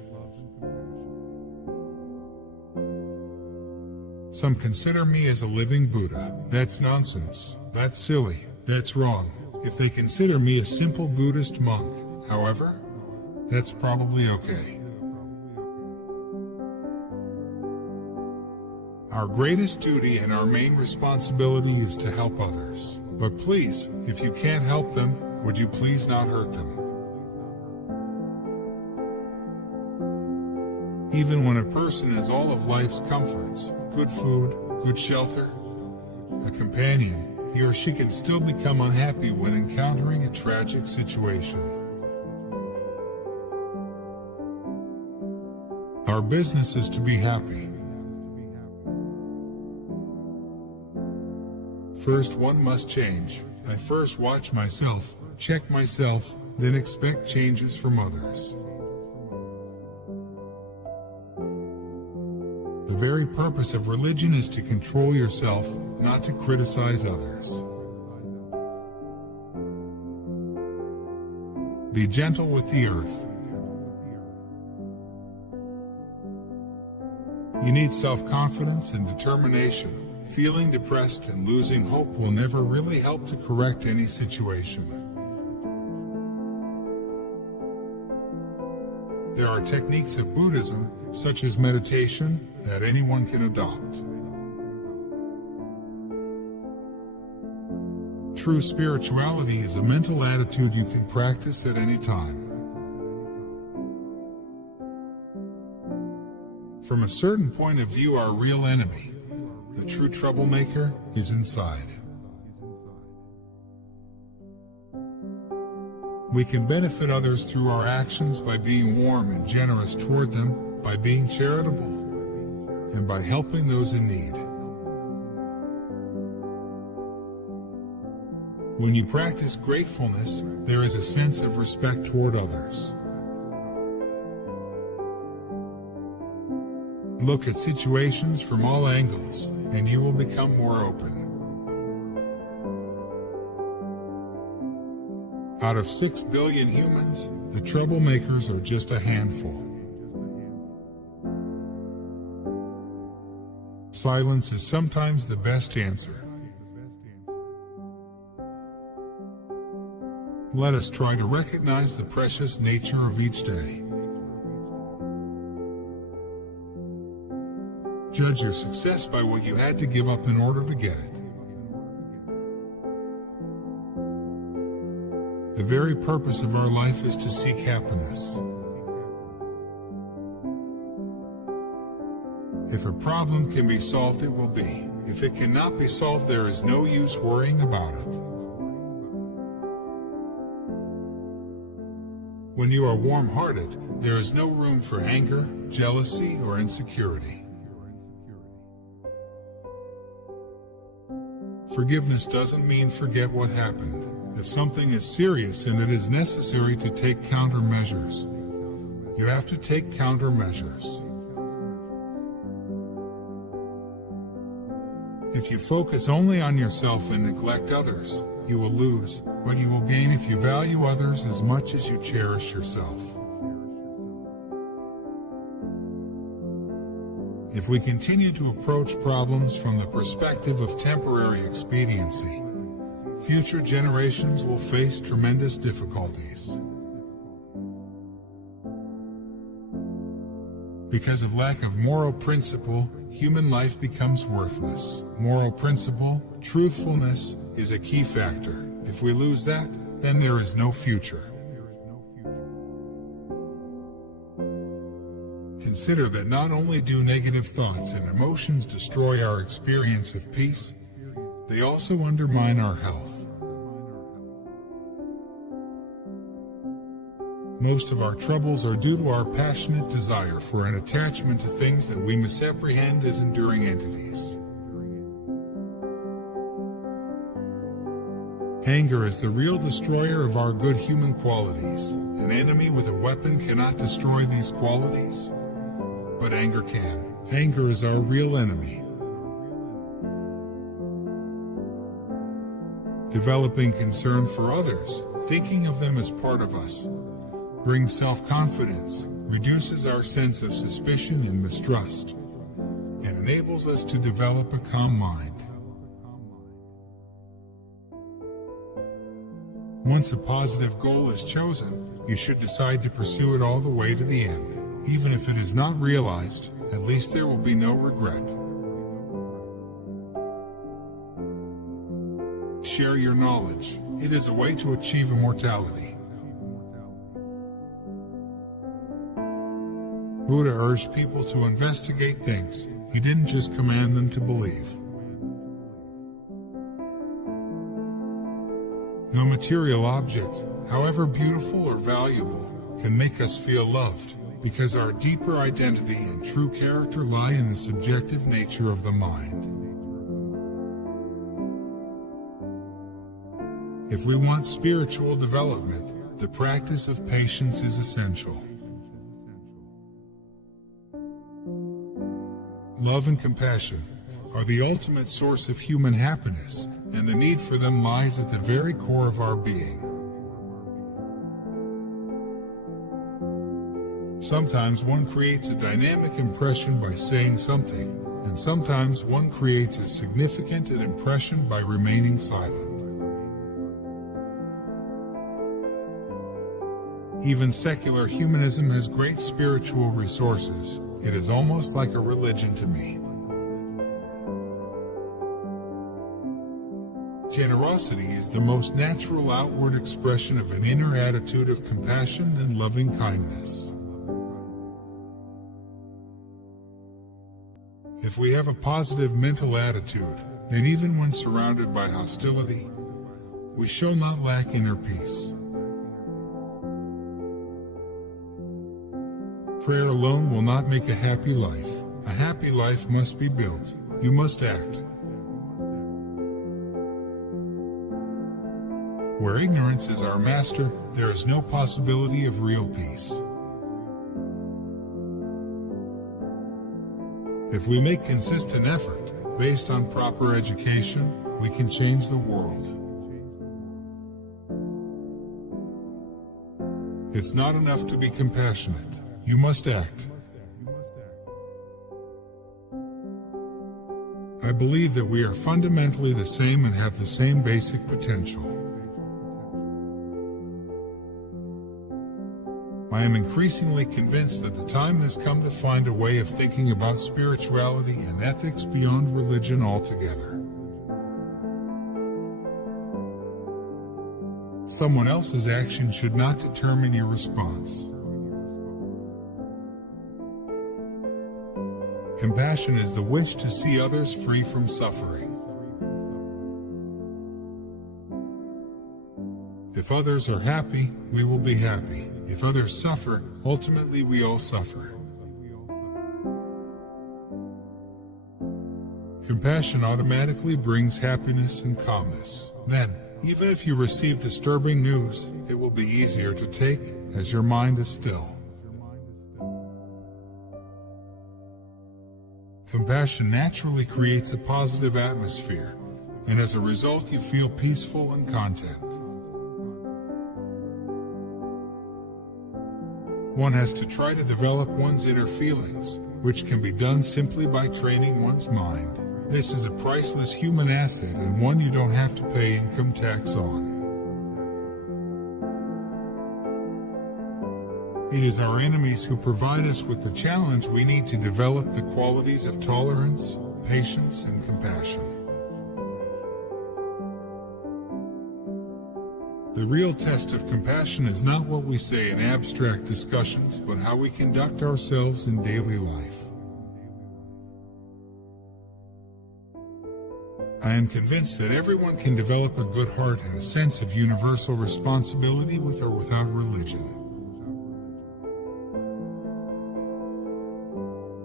Some consider me as a living Buddha. That's nonsense. That's silly. That's wrong. If they consider me a simple Buddhist monk, however, that's probably okay. Our greatest duty and our main responsibility is to help others. But please, if you can't help them, would you please not hurt them? Even when a person has all of life's comforts, good food, good shelter, a companion, he or she can still become unhappy when encountering a tragic situation. Our business is to be happy. First, one must change. I first watch myself, check myself, then expect changes from others. The very purpose of religion is to control yourself, not to criticize others. Be gentle with the earth. You need self-confidence and determination. Feeling depressed and losing hope will never really help to correct any situation. There are techniques of Buddhism, such as meditation, that anyone can adopt. True spirituality is a mental attitude you can practice at any time. From a certain point of view, our real enemy, the true troublemaker, is inside. We can benefit others through our actions by being warm and generous toward them, by being charitable, and by helping those in need. When you practice gratefulness, there is a sense of respect toward others. Look at situations from all angles, and you will become more open. Out of 6 billion humans, the troublemakers are just a handful. Silence is sometimes the best answer. Let us try to recognize the precious nature of each day. Judge your success by what you had to give up in order to get it. The very purpose of our life is to seek happiness. If a problem can be solved, it will be. If it cannot be solved, there is no use worrying about it. When you are warm-hearted, there is no room for anger, jealousy, or insecurity. Forgiveness doesn't mean forget what happened. If something is serious and it is necessary to take countermeasures, you have to take countermeasures. If you focus only on yourself and neglect others, you will lose what you will gain if you value others as much as you cherish yourself. If we continue to approach problems from the perspective of temporary expediency, future generations will face tremendous difficulties. Because of lack of moral principle, human life becomes worthless. Moral principle, truthfulness, is a key factor. If we lose that, then there is no future. Consider that not only do negative thoughts and emotions destroy our experience of peace, they also undermine our health. Most of our troubles are due to our passionate desire for an attachment to things that we misapprehend as enduring entities. Anger is the real destroyer of our good human qualities. An enemy with a weapon cannot destroy these qualities, but anger can. Anger is our real enemy. Developing concern for others, thinking of them as part of us, brings self-confidence, reduces our sense of suspicion and mistrust, and enables us to develop a calm mind. Once a positive goal is chosen, you should decide to pursue it all the way to the end. Even if it is not realized, at least there will be no regret. Share your knowledge. It is a way to achieve immortality. Buddha urged people to investigate things. He didn't just command them to believe. No material object, however beautiful or valuable, can make us feel loved, because our deeper identity and true character lie in the subjective nature of the mind. If we want spiritual development, the practice of patience is essential. Love and compassion are the ultimate source of human happiness, and the need for them lies at the very core of our being. Sometimes one creates a dynamic impression by saying something, and sometimes one creates a significant impression by remaining silent. Even secular humanism has great spiritual resources. It is almost like a religion to me. Generosity is the most natural outward expression of an inner attitude of compassion and loving kindness. If we have a positive mental attitude, then even when surrounded by hostility, we shall not lack inner peace. Prayer alone will not make a happy life. A happy life must be built. You must act. Where ignorance is our master, there is no possibility of real peace. If we make consistent effort, Based on proper education, we can change the world. It's not enough to be compassionate. You must act. I believe that we are fundamentally the same and have the same basic potential. I am increasingly convinced that the time has come to find a way of thinking about spirituality and ethics beyond religion altogether. Someone else's action should not determine your response. Compassion is the wish to see others free from suffering. If others are happy, we will be happy. If others suffer, ultimately we all suffer. Compassion automatically brings happiness and calmness. Then, even if you receive disturbing news, it will be easier to take, as your mind is still. Compassion naturally creates a positive atmosphere, and as a result you feel peaceful and content. One has to try to develop one's inner feelings, which can be done simply by training one's mind. This is a priceless human asset and one you don't have to pay income tax on. It is our enemies who provide us with the challenge we need to develop the qualities of tolerance, patience, and compassion. The real test of compassion is not what we say in abstract discussions, but how we conduct ourselves in daily life. I am convinced that everyone can develop a good heart and a sense of universal responsibility with or without religion.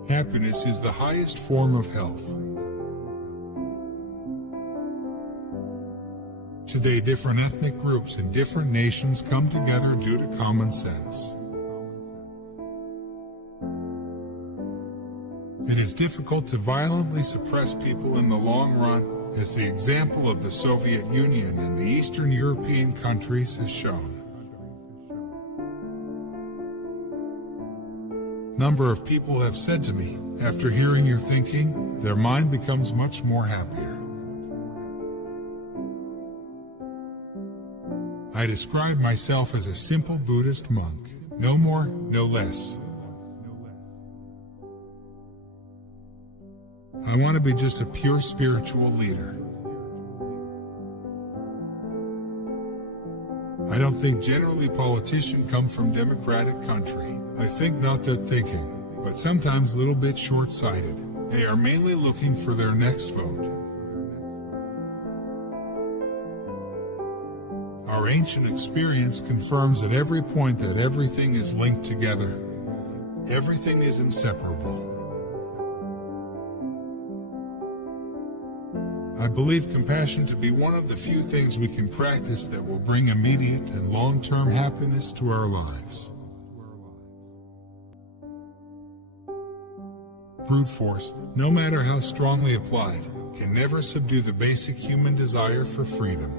Happiness is the highest form of health. Today, different ethnic groups in different nations come together due to common sense. It is difficult to violently suppress people in the long run, as the example of the Soviet Union and the Eastern European countries has shown. Number of people have said to me, after hearing your thinking, their mind becomes much more happier. I describe myself as a simple Buddhist monk, no more, no less. I want to be just a pure spiritual leader. I don't think generally politicians come from democratic country. I think not that thinking, but sometimes a little bit short-sighted. They are mainly looking for their next vote. Our ancient experience confirms at every point that everything is linked together. Everything is inseparable. I believe compassion to be one of the few things we can practice that will bring immediate and long-term happiness to our lives. Brute force, no matter how strongly applied, can never subdue the basic human desire for freedom.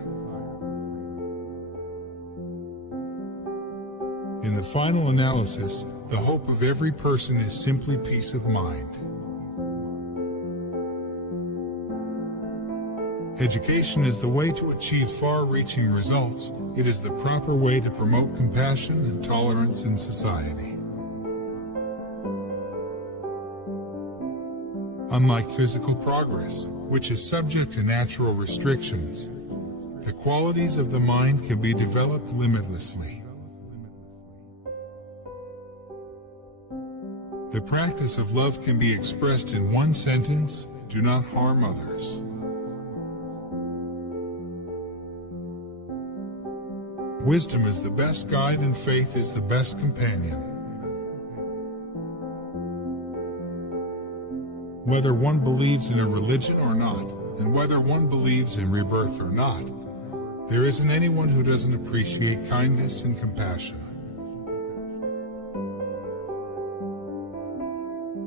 In the final analysis, the hope of every person is simply peace of mind. Education is the way to achieve far-reaching results. It is the proper way to promote compassion and tolerance in society. Unlike physical progress, which is subject to natural restrictions, the qualities of the mind can be developed limitlessly. The practice of love can be expressed in one sentence: do not harm others. Wisdom is the best guide and faith is the best companion. Whether one believes in a religion or not, and whether one believes in rebirth or not, there isn't anyone who doesn't appreciate kindness and compassion.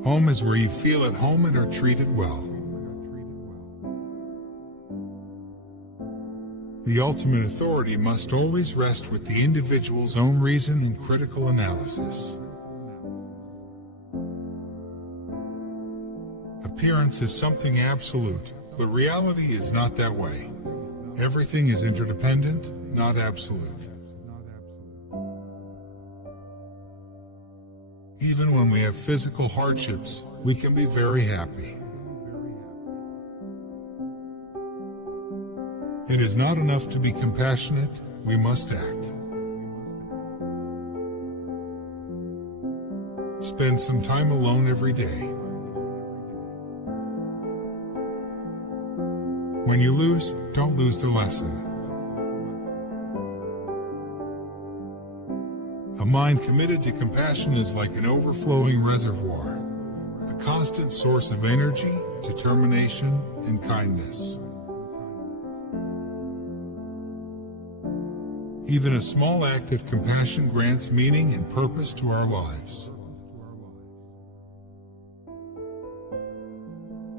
Home is where you feel at home and are treated well. The ultimate authority must always rest with the individual's own reason and critical analysis. Appearance is something absolute, but reality is not that way. Everything is interdependent, not absolute. Even when we have physical hardships, we can be very happy. It is not enough to be compassionate, we must act. Spend some time alone every day. When you lose, don't lose the lesson. A mind committed to compassion is like an overflowing reservoir, a constant source of energy, determination, and kindness. Even a small act of compassion grants meaning and purpose to our lives.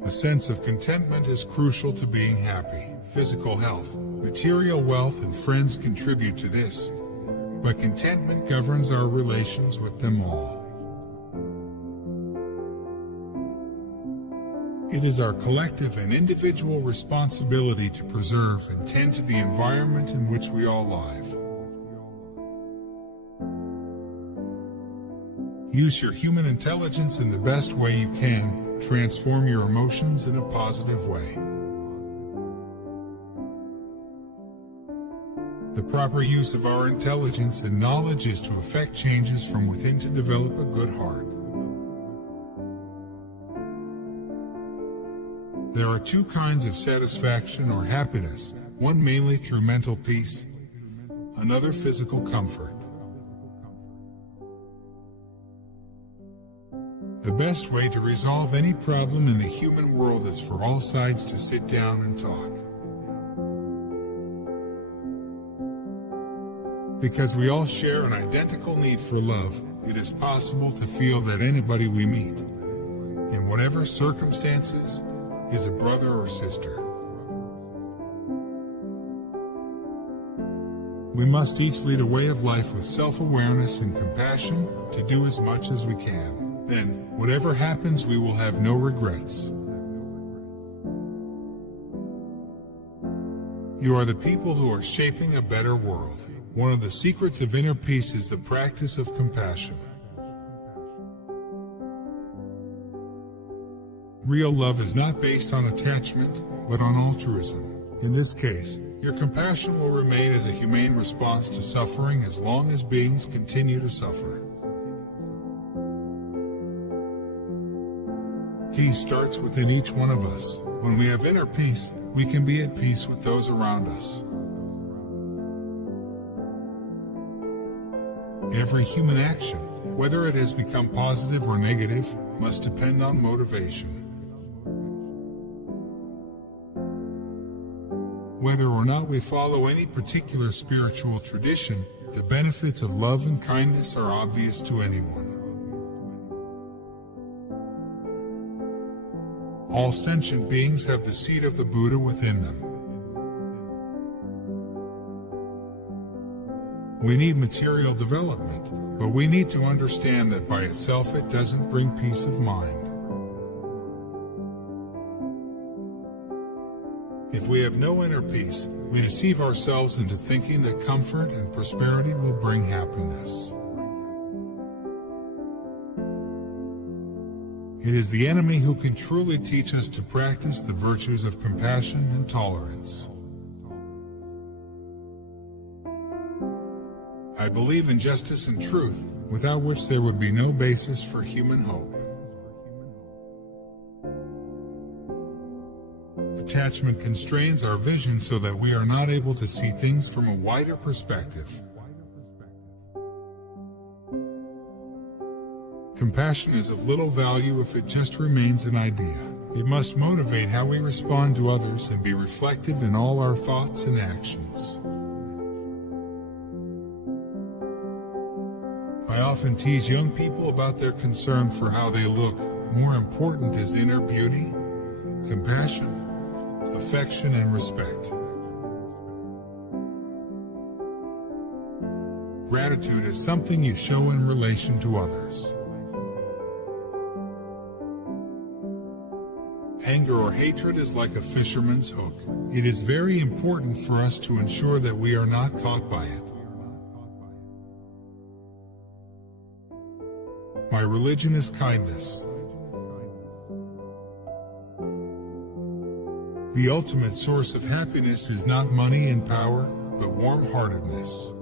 A sense of contentment is crucial to being happy. Physical health, material wealth, and friends contribute to this, but contentment governs our relations with them all. It is our collective and individual responsibility to preserve and tend to the environment in which we all live. Use your human intelligence in the best way you can. Transform your emotions in a positive way. The proper use of our intelligence and knowledge is to effect changes from within to develop a good heart. There are two kinds of satisfaction or happiness, one mainly through mental peace, another physical comfort. The best way to resolve any problem in the human world is for all sides to sit down and talk. Because we all share an identical need for love, it is possible to feel that anybody we meet, in whatever circumstances, is a brother or sister. We must each lead a way of life with self-awareness and compassion to do as much as we can. Then, whatever happens, we will have no regrets. You are the people who are shaping a better world. One of the secrets of inner peace is the practice of compassion. Real love is not based on attachment, but on altruism. In this case, your compassion will remain as a humane response to suffering as long as beings continue to suffer. Peace starts within each one of us. When we have inner peace, we can be at peace with those around us. Every human action, whether it has become positive or negative, must depend on motivation. Whether or not we follow any particular spiritual tradition, the benefits of love and kindness are obvious to anyone. All sentient beings have the seed of the Buddha within them. We need material development, but we need to understand that by itself it doesn't bring peace of mind. If we have no inner peace, we deceive ourselves into thinking that comfort and prosperity will bring happiness. It is the enemy who can truly teach us to practice the virtues of compassion and tolerance. I believe in justice and truth, without which there would be no basis for human hope. Attachment constrains our vision so that we are not able to see things from a wider perspective. Compassion is of little value if it just remains an idea. It must motivate how we respond to others and be reflective in all our thoughts and actions. I often tease young people about their concern for how they look. More important is inner beauty, compassion, affection, and respect. Gratitude is something you show in relation to others. Anger or hatred is like a fisherman's hook. It is very important for us to ensure that we are not caught by it. My religion is kindness. The ultimate source of happiness is not money and power, but warm-heartedness.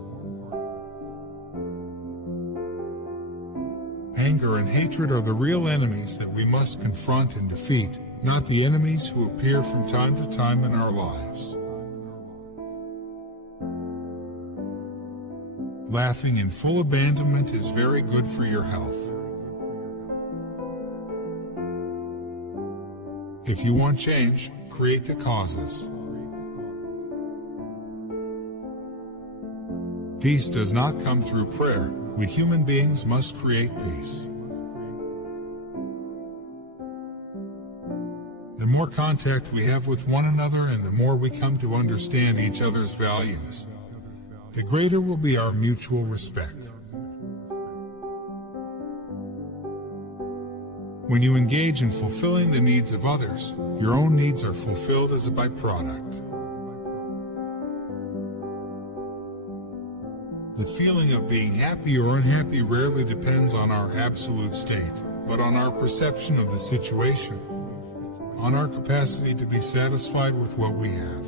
Anger and hatred are the real enemies that we must confront and defeat, not the enemies who appear from time to time in our lives. Laughing in full abandonment is very good for your health. If you want change, create the causes. Peace does not come through prayer. We human beings must create peace. The more contact we have with one another and the more we come to understand each other's values, the greater will be our mutual respect. When you engage in fulfilling the needs of others, your own needs are fulfilled as a byproduct. The feeling of being happy or unhappy rarely depends on our absolute state, but on our perception of the situation, on our capacity to be satisfied with what we have.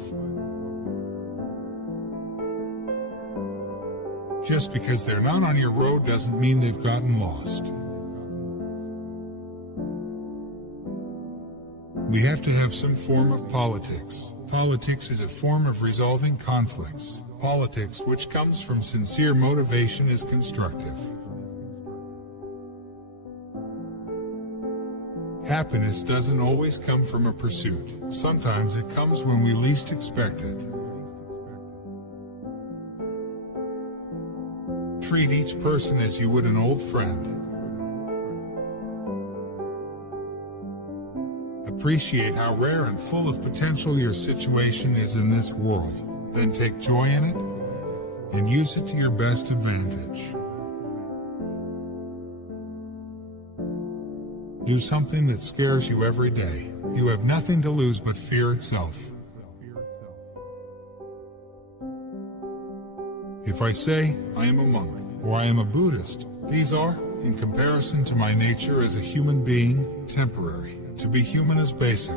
Just because they're not on your road doesn't mean they've gotten lost. We have to have some form of politics. Politics is a form of resolving conflicts. Politics, which comes from sincere motivation, is constructive. Happiness doesn't always come from a pursuit. Sometimes it comes when we least expect it. Treat each person as you would an old friend. Appreciate how rare and full of potential your situation is in this world. Then take joy in it and use it to your best advantage. Do something that scares you every day. You have nothing to lose but fear itself. If I say I am a monk or I am a Buddhist, these are, in comparison to my nature as a human being, temporary. To be human is basic.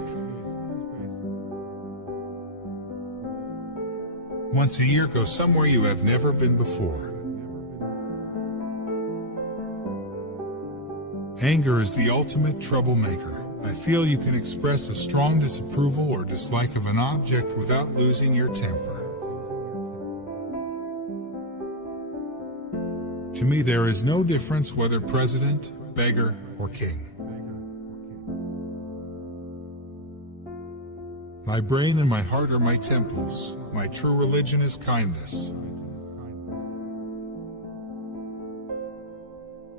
Once a year, go somewhere you have never been before. Anger is the ultimate troublemaker. I feel you can express a strong disapproval or dislike of an object without losing your temper. To me, there is no difference whether president, beggar, or king. My brain and my heart are my temples. My true religion is kindness.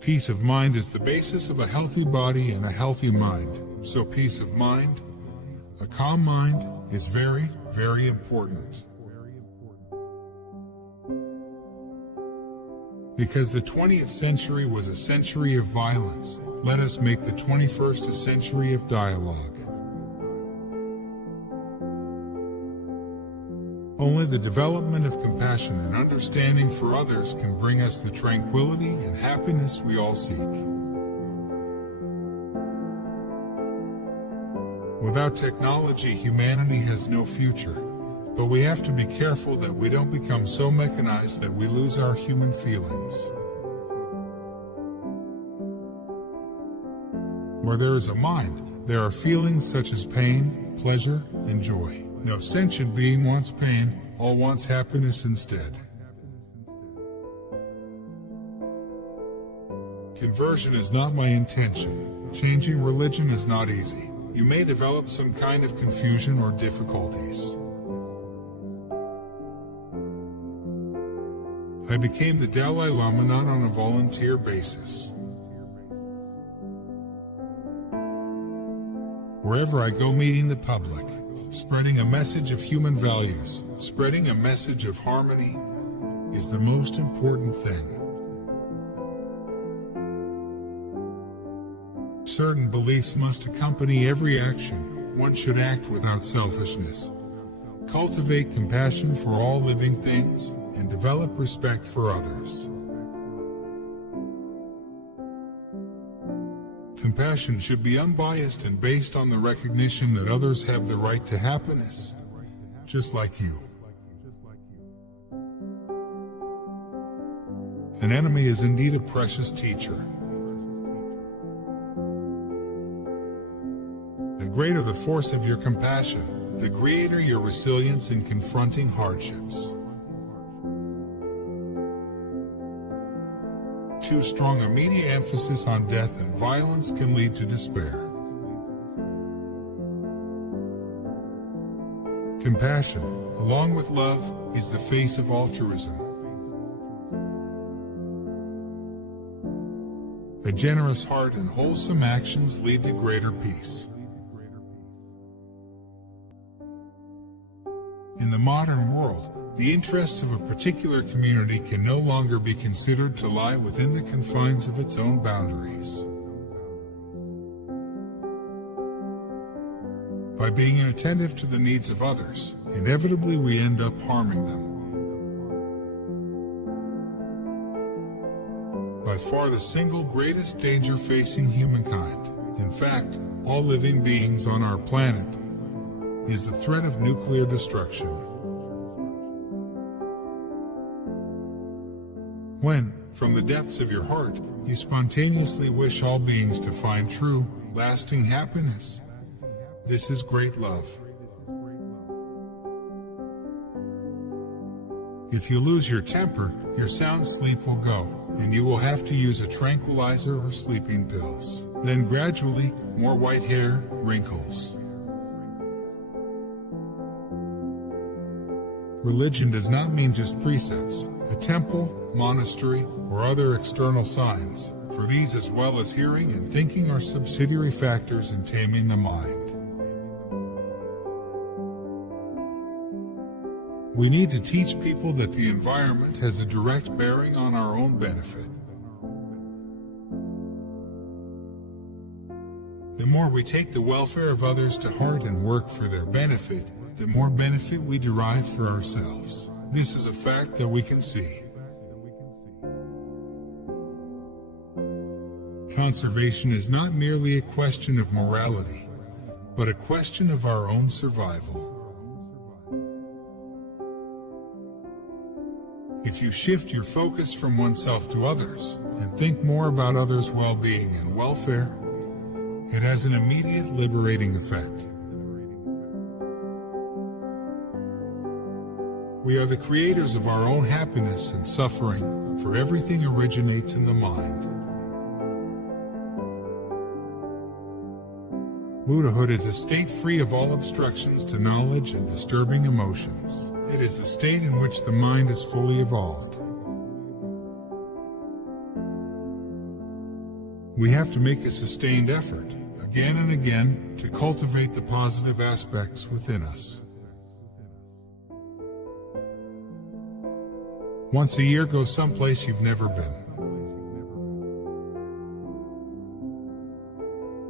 Peace of mind is the basis of a healthy body and a healthy mind. So peace of mind, a calm mind, is very, very important. Because the 20th century was a century of violence, let us make the 21st a century of dialogue. Only the development of compassion and understanding for others can bring us the tranquility and happiness we all seek. Without technology, humanity has no future, but we have to be careful that we don't become so mechanized that we lose our human feelings. Where there is a mind, there are feelings such as pain, pleasure, and joy. No sentient being wants pain, all wants happiness instead. Conversion is not my intention. Changing religion is not easy. You may develop some kind of confusion or difficulties. I became the Dalai Lama not on a volunteer basis. Wherever I go, meeting the public, spreading a message of human values, spreading a message of harmony, is the most important thing. Certain beliefs must accompany every action. One should act without selfishness, cultivate compassion for all living things, and develop respect for others. Compassion should be unbiased and based on the recognition that others have the right to happiness, just like you. An enemy is indeed a precious teacher. The greater the force of your compassion, the greater your resilience in confronting hardships. Too strong a media emphasis on death and violence can lead to despair. Compassion, along with love, is the face of altruism. A generous heart and wholesome actions lead to greater peace. In the modern world, the interests of a particular community can no longer be considered to lie within the confines of its own boundaries. By being inattentive to the needs of others, inevitably we end up harming them. By far the single greatest danger facing humankind, in fact, all living beings on our planet, is the threat of nuclear destruction. When, from the depths of your heart, you spontaneously wish all beings to find true, lasting happiness, this is great love. If you lose your temper, your sound sleep will go, and you will have to use a tranquilizer or sleeping pills. Then gradually, more white hair, wrinkles. Religion does not mean just precepts, a temple, monastery, or other external signs, for these as well as hearing and thinking are subsidiary factors in taming the mind. We need to teach people that the environment has a direct bearing on our own benefit. The more we take the welfare of others to heart and work for their benefit, the more benefit we derive for ourselves. This is a fact that we can see. Conservation is not merely a question of morality, but a question of our own survival. If you shift your focus from oneself to others and think more about others' well-being and welfare, it has an immediate liberating effect. We are the creators of our own happiness and suffering, for everything originates in the mind. Buddhahood is a state free of all obstructions to knowledge and disturbing emotions. It is the state in which the mind is fully evolved. We have to make a sustained effort, again and again, to cultivate the positive aspects within us. Once a year, go someplace you've never been.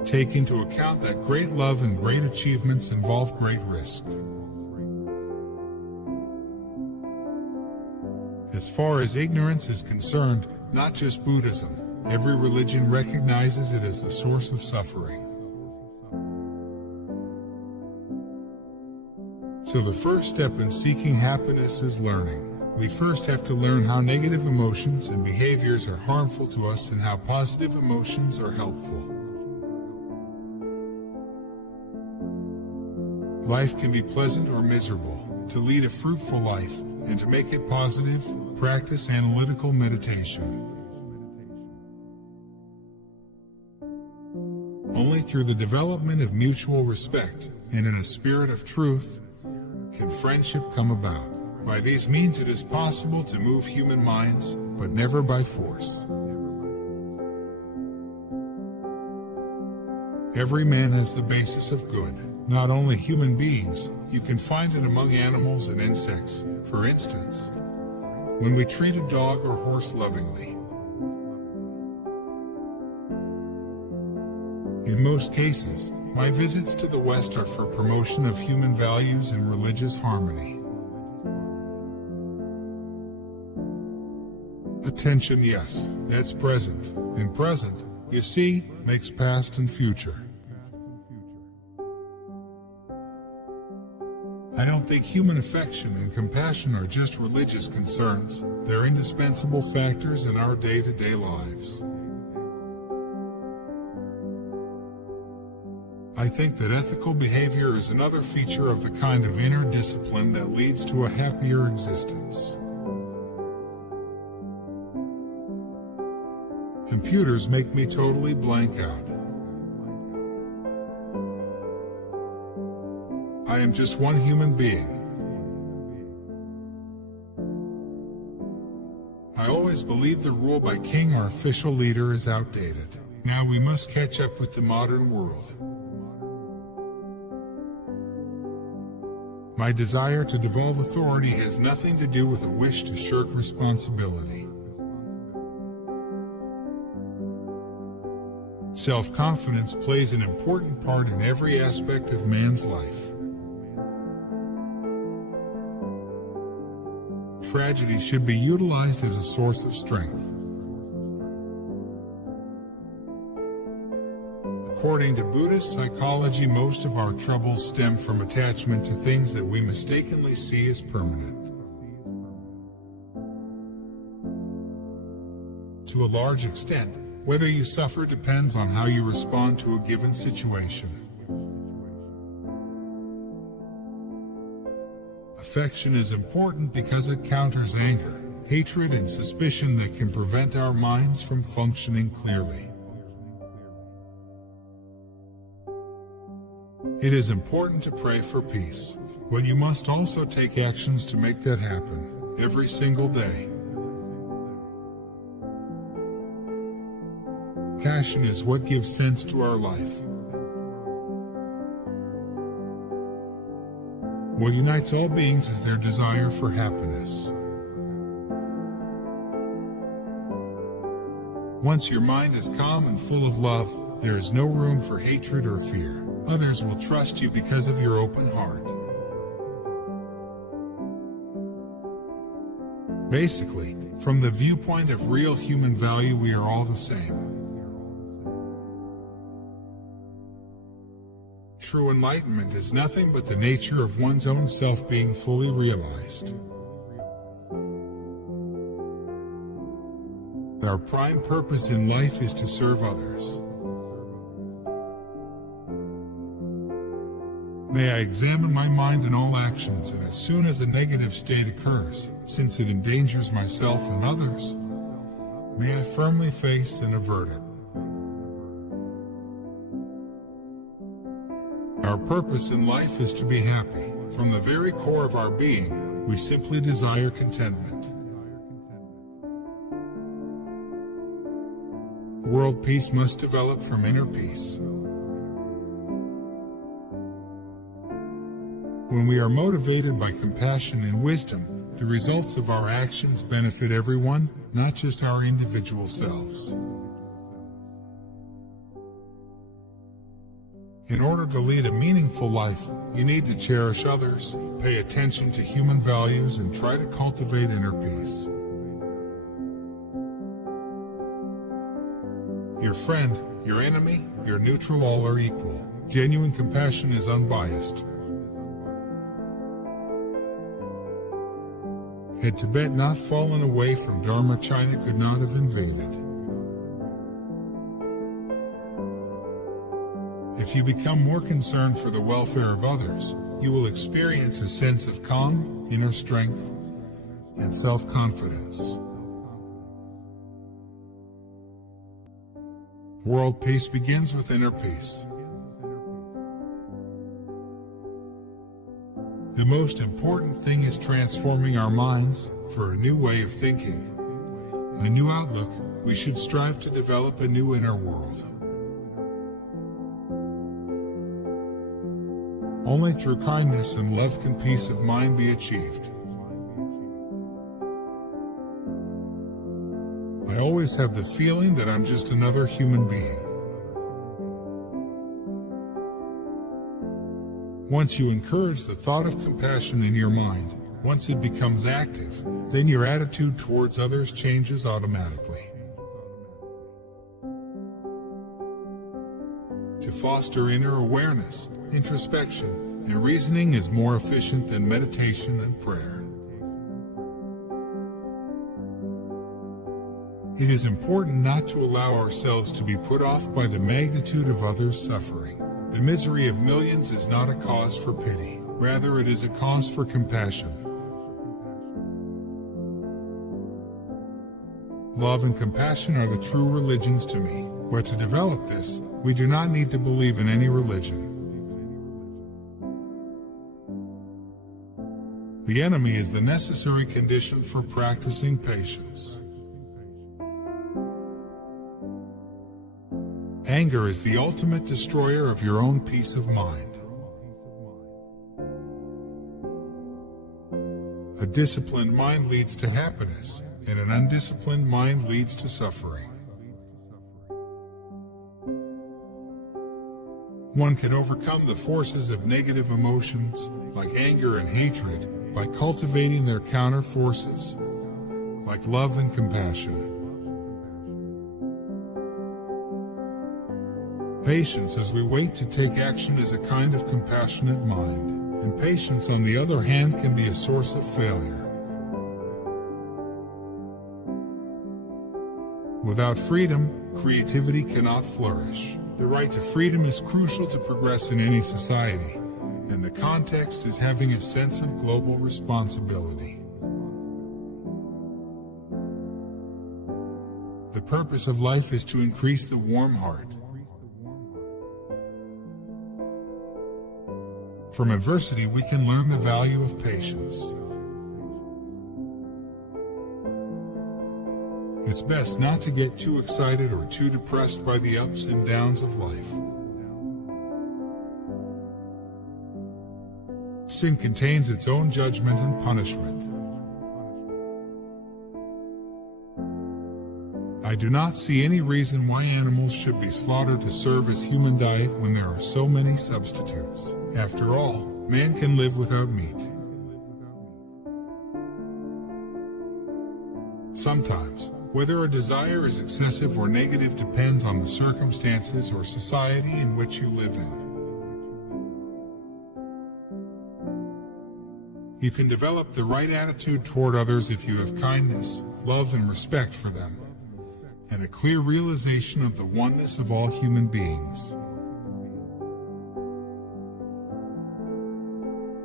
Take into account that great love and great achievements involve great risk. As far as ignorance is concerned, not just Buddhism, every religion recognizes it as the source of suffering. So the first step in seeking happiness is learning. We first have to learn how negative emotions and behaviors are harmful to us and how positive emotions are helpful. Life can be pleasant or miserable. To lead a fruitful life and to make it positive, practice analytical meditation. Only through the development of mutual respect and in a spirit of truth can friendship come about. By these means it is possible to move human minds, but never by force. Every man has the basis of good. Not only human beings, you can find it among animals and insects. For instance, when we treat a dog or horse lovingly. In most cases, my visits to the West are for promotion of human values and religious harmony. Attention, yes, that's present, and present, you see, makes past and future. I don't think human affection and compassion are just religious concerns, they're indispensable factors in our day-to-day lives. I think that ethical behavior is another feature of the kind of inner discipline that leads to a happier existence. Computers make me totally blank out. I am just one human being. I always believed the rule by king or official leader is outdated. Now we must catch up with the modern world. My desire to devolve authority has nothing to do with a wish to shirk responsibility. Self-confidence plays an important part in every aspect of man's life. Tragedy should be utilized as a source of strength. According to Buddhist psychology, most of our troubles stem from attachment to things that we mistakenly see as permanent. To a large extent, whether you suffer depends on how you respond to a given situation. Affection is important because it counters anger, hatred, and suspicion that can prevent our minds from functioning clearly. It is important to pray for peace, but you must also take actions to make that happen, every single day. Passion is what gives sense to our life. What unites all beings is their desire for happiness. Once your mind is calm and full of love, there is no room for hatred or fear. Others will trust you because of your open heart. Basically, from the viewpoint of real human value, we are all the same. True enlightenment is nothing but the nature of one's own self being fully realized. Our prime purpose in life is to serve others. May I examine my mind and all actions, and as soon as a negative state occurs, since it endangers myself and others, may I firmly face and avert it. Our purpose in life is to be happy. From the very core of our being, we simply desire contentment. World peace must develop from inner peace. When we are motivated by compassion and wisdom, the results of our actions benefit everyone, not just our individual selves. In order to lead a meaningful life, you need to cherish others, pay attention to human values, and try to cultivate inner peace. Your friend, your enemy, your neutral, all are equal. Genuine compassion is unbiased. Had Tibet not fallen away from Dharma, China could not have invaded. If you become more concerned for the welfare of others, you will experience a sense of calm, inner strength, and self-confidence. World peace begins with inner peace. The most important thing is transforming our minds for a new way of thinking, a new outlook. We should strive to develop a new inner world. Only through kindness and love can peace of mind be achieved. I always have the feeling that I'm just another human being. Once you encourage the thought of compassion in your mind, once it becomes active, then your attitude towards others changes automatically. To foster inner awareness, introspection, and reasoning is more efficient than meditation and prayer. It is important not to allow ourselves to be put off by the magnitude of others' suffering. The misery of millions is not a cause for pity, rather it is a cause for compassion. Love and compassion are the true religions to me, but to develop this, we do not need to believe in any religion. The enemy is the necessary condition for practicing patience. Anger is the ultimate destroyer of your own peace of mind. A disciplined mind leads to happiness, and an undisciplined mind leads to suffering. One can overcome the forces of negative emotions, like anger and hatred, by cultivating their counter forces, like love and compassion. Patience as we wait to take action is a kind of compassionate mind, and patience on the other hand can be a source of failure. Without freedom, creativity cannot flourish. The right to freedom is crucial to progress in any society, and the context is having a sense of global responsibility. The purpose of life is to increase the warm heart. From adversity, we can learn the value of patience. It's best not to get too excited or too depressed by the ups and downs of life. Sin contains its own judgment and punishment. I do not see any reason why animals should be slaughtered to serve as human diet when there are so many substitutes. After all, man can live without meat. Sometimes, whether a desire is excessive or negative depends on the circumstances or society in which you live in. You can develop the right attitude toward others if you have kindness, love, and respect for them, and a clear realization of the oneness of all human beings.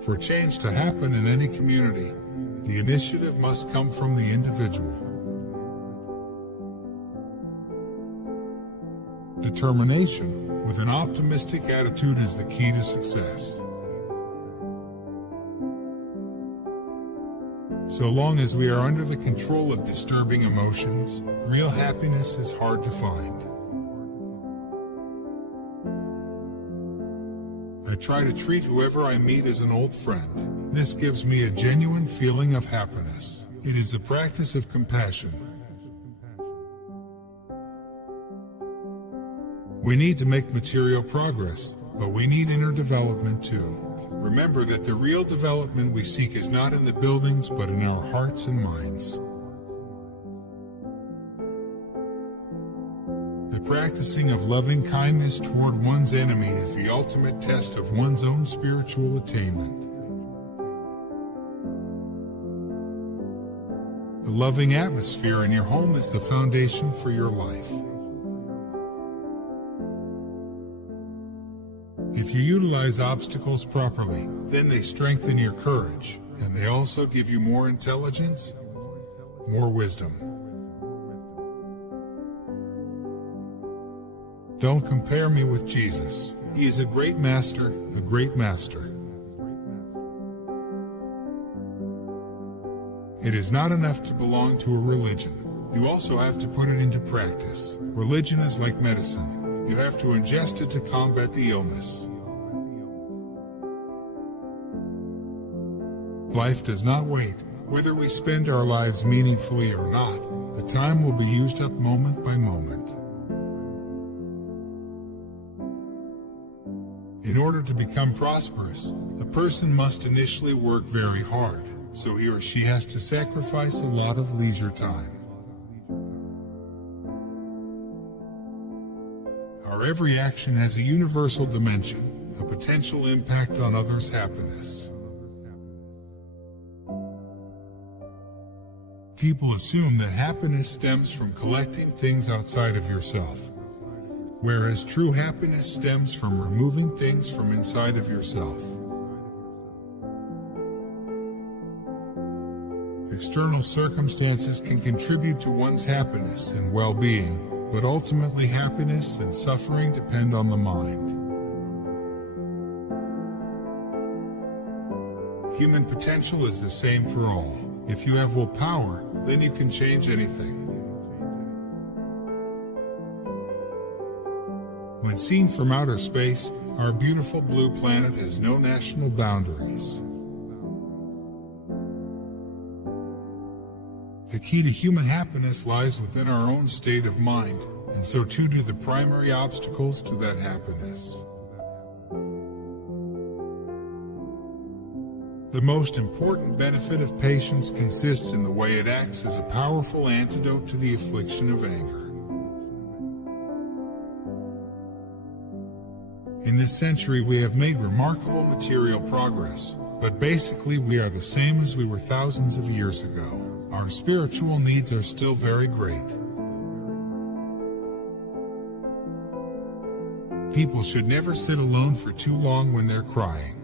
For change to happen in any community, the initiative must come from the individual. Determination, with an optimistic attitude, is the key to success. So long as we are under the control of disturbing emotions, real happiness is hard to find. I try to treat whoever I meet as an old friend. This gives me a genuine feeling of happiness. It is the practice of compassion. We need to make material progress, but we need inner development too. Remember that the real development we seek is not in the buildings, but in our hearts and minds. The practicing of loving kindness toward one's enemy is the ultimate test of one's own spiritual attainment. A loving atmosphere in your home is the foundation for your life. If you utilize obstacles properly, then they strengthen your courage, and they also give you more intelligence, more wisdom. Don't compare me with Jesus. He is a great master, a great master. It is not enough to belong to a religion. You also have to put it into practice. Religion is like medicine. You have to ingest it to combat the illness. Life does not wait. Whether we spend our lives meaningfully or not, the time will be used up moment by moment. In order to become prosperous, a person must initially work very hard, so he or she has to sacrifice a lot of leisure time. Our every action has a universal dimension, a potential impact on others' happiness. People assume that happiness stems from collecting things outside of yourself, whereas true happiness stems from removing things from inside of yourself. External circumstances can contribute to one's happiness and well-being, but ultimately happiness and suffering depend on the mind. Human potential is the same for all. If you have willpower, then you can change anything. When seen from outer space, our beautiful blue planet has no national boundaries. The key to human happiness lies within our own state of mind, and so too do the primary obstacles to that happiness. The most important benefit of patience consists in the way it acts as a powerful antidote to the affliction of anger. In this century, we have made remarkable material progress, but basically we are the same as we were thousands of years ago. Our spiritual needs are still very great. People should never sit alone for too long when they're crying.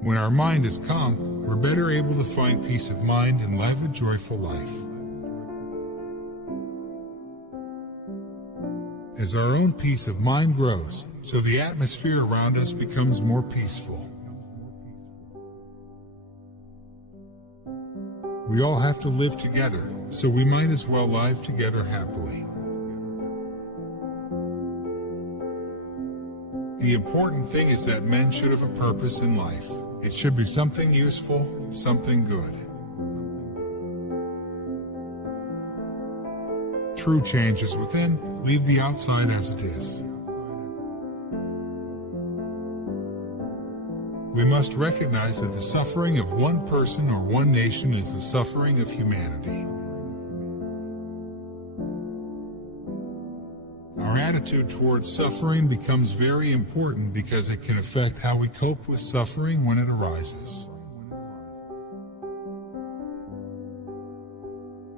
When our mind is calm, we're better able to find peace of mind and live a joyful life. As our own peace of mind grows, so the atmosphere around us becomes more peaceful. We all have to live together, so we might as well live together happily. The important thing is that men should have a purpose in life. It should be something useful, something good. True change is within, leave the outside as it is. We must recognize that the suffering of one person or one nation is the suffering of humanity. Our attitude towards suffering becomes very important because it can affect how we cope with suffering when it arises.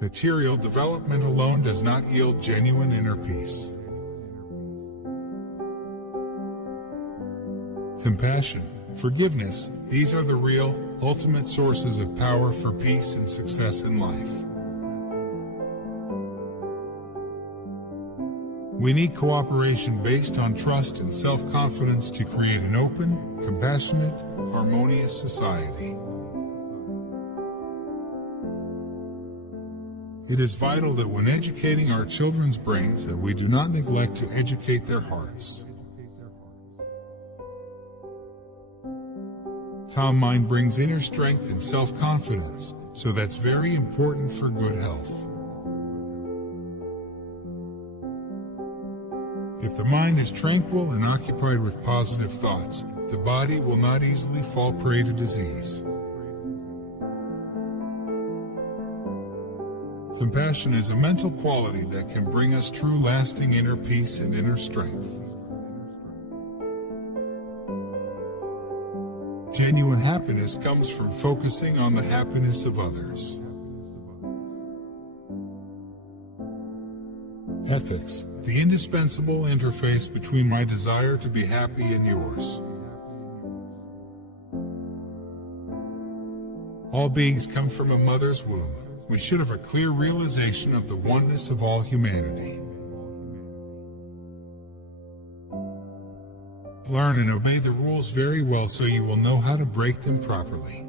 Material development alone does not yield genuine inner peace. Compassion, forgiveness, these are the real, ultimate sources of power for peace and success in life. We need cooperation based on trust and self-confidence to create an open, compassionate, harmonious society. It is vital that when educating our children's brains that we do not neglect to educate their hearts. Calm mind brings inner strength and self-confidence, so that's very important for good health. If the mind is tranquil and occupied with positive thoughts, the body will not easily fall prey to disease. Compassion is a mental quality that can bring us true lasting inner peace and inner strength. Genuine happiness comes from focusing on the happiness of others. Ethics, the indispensable interface between my desire to be happy and yours. All beings come from a mother's womb. We should have a clear realization of the oneness of all humanity. Learn and obey the rules very well so you will know how to break them properly.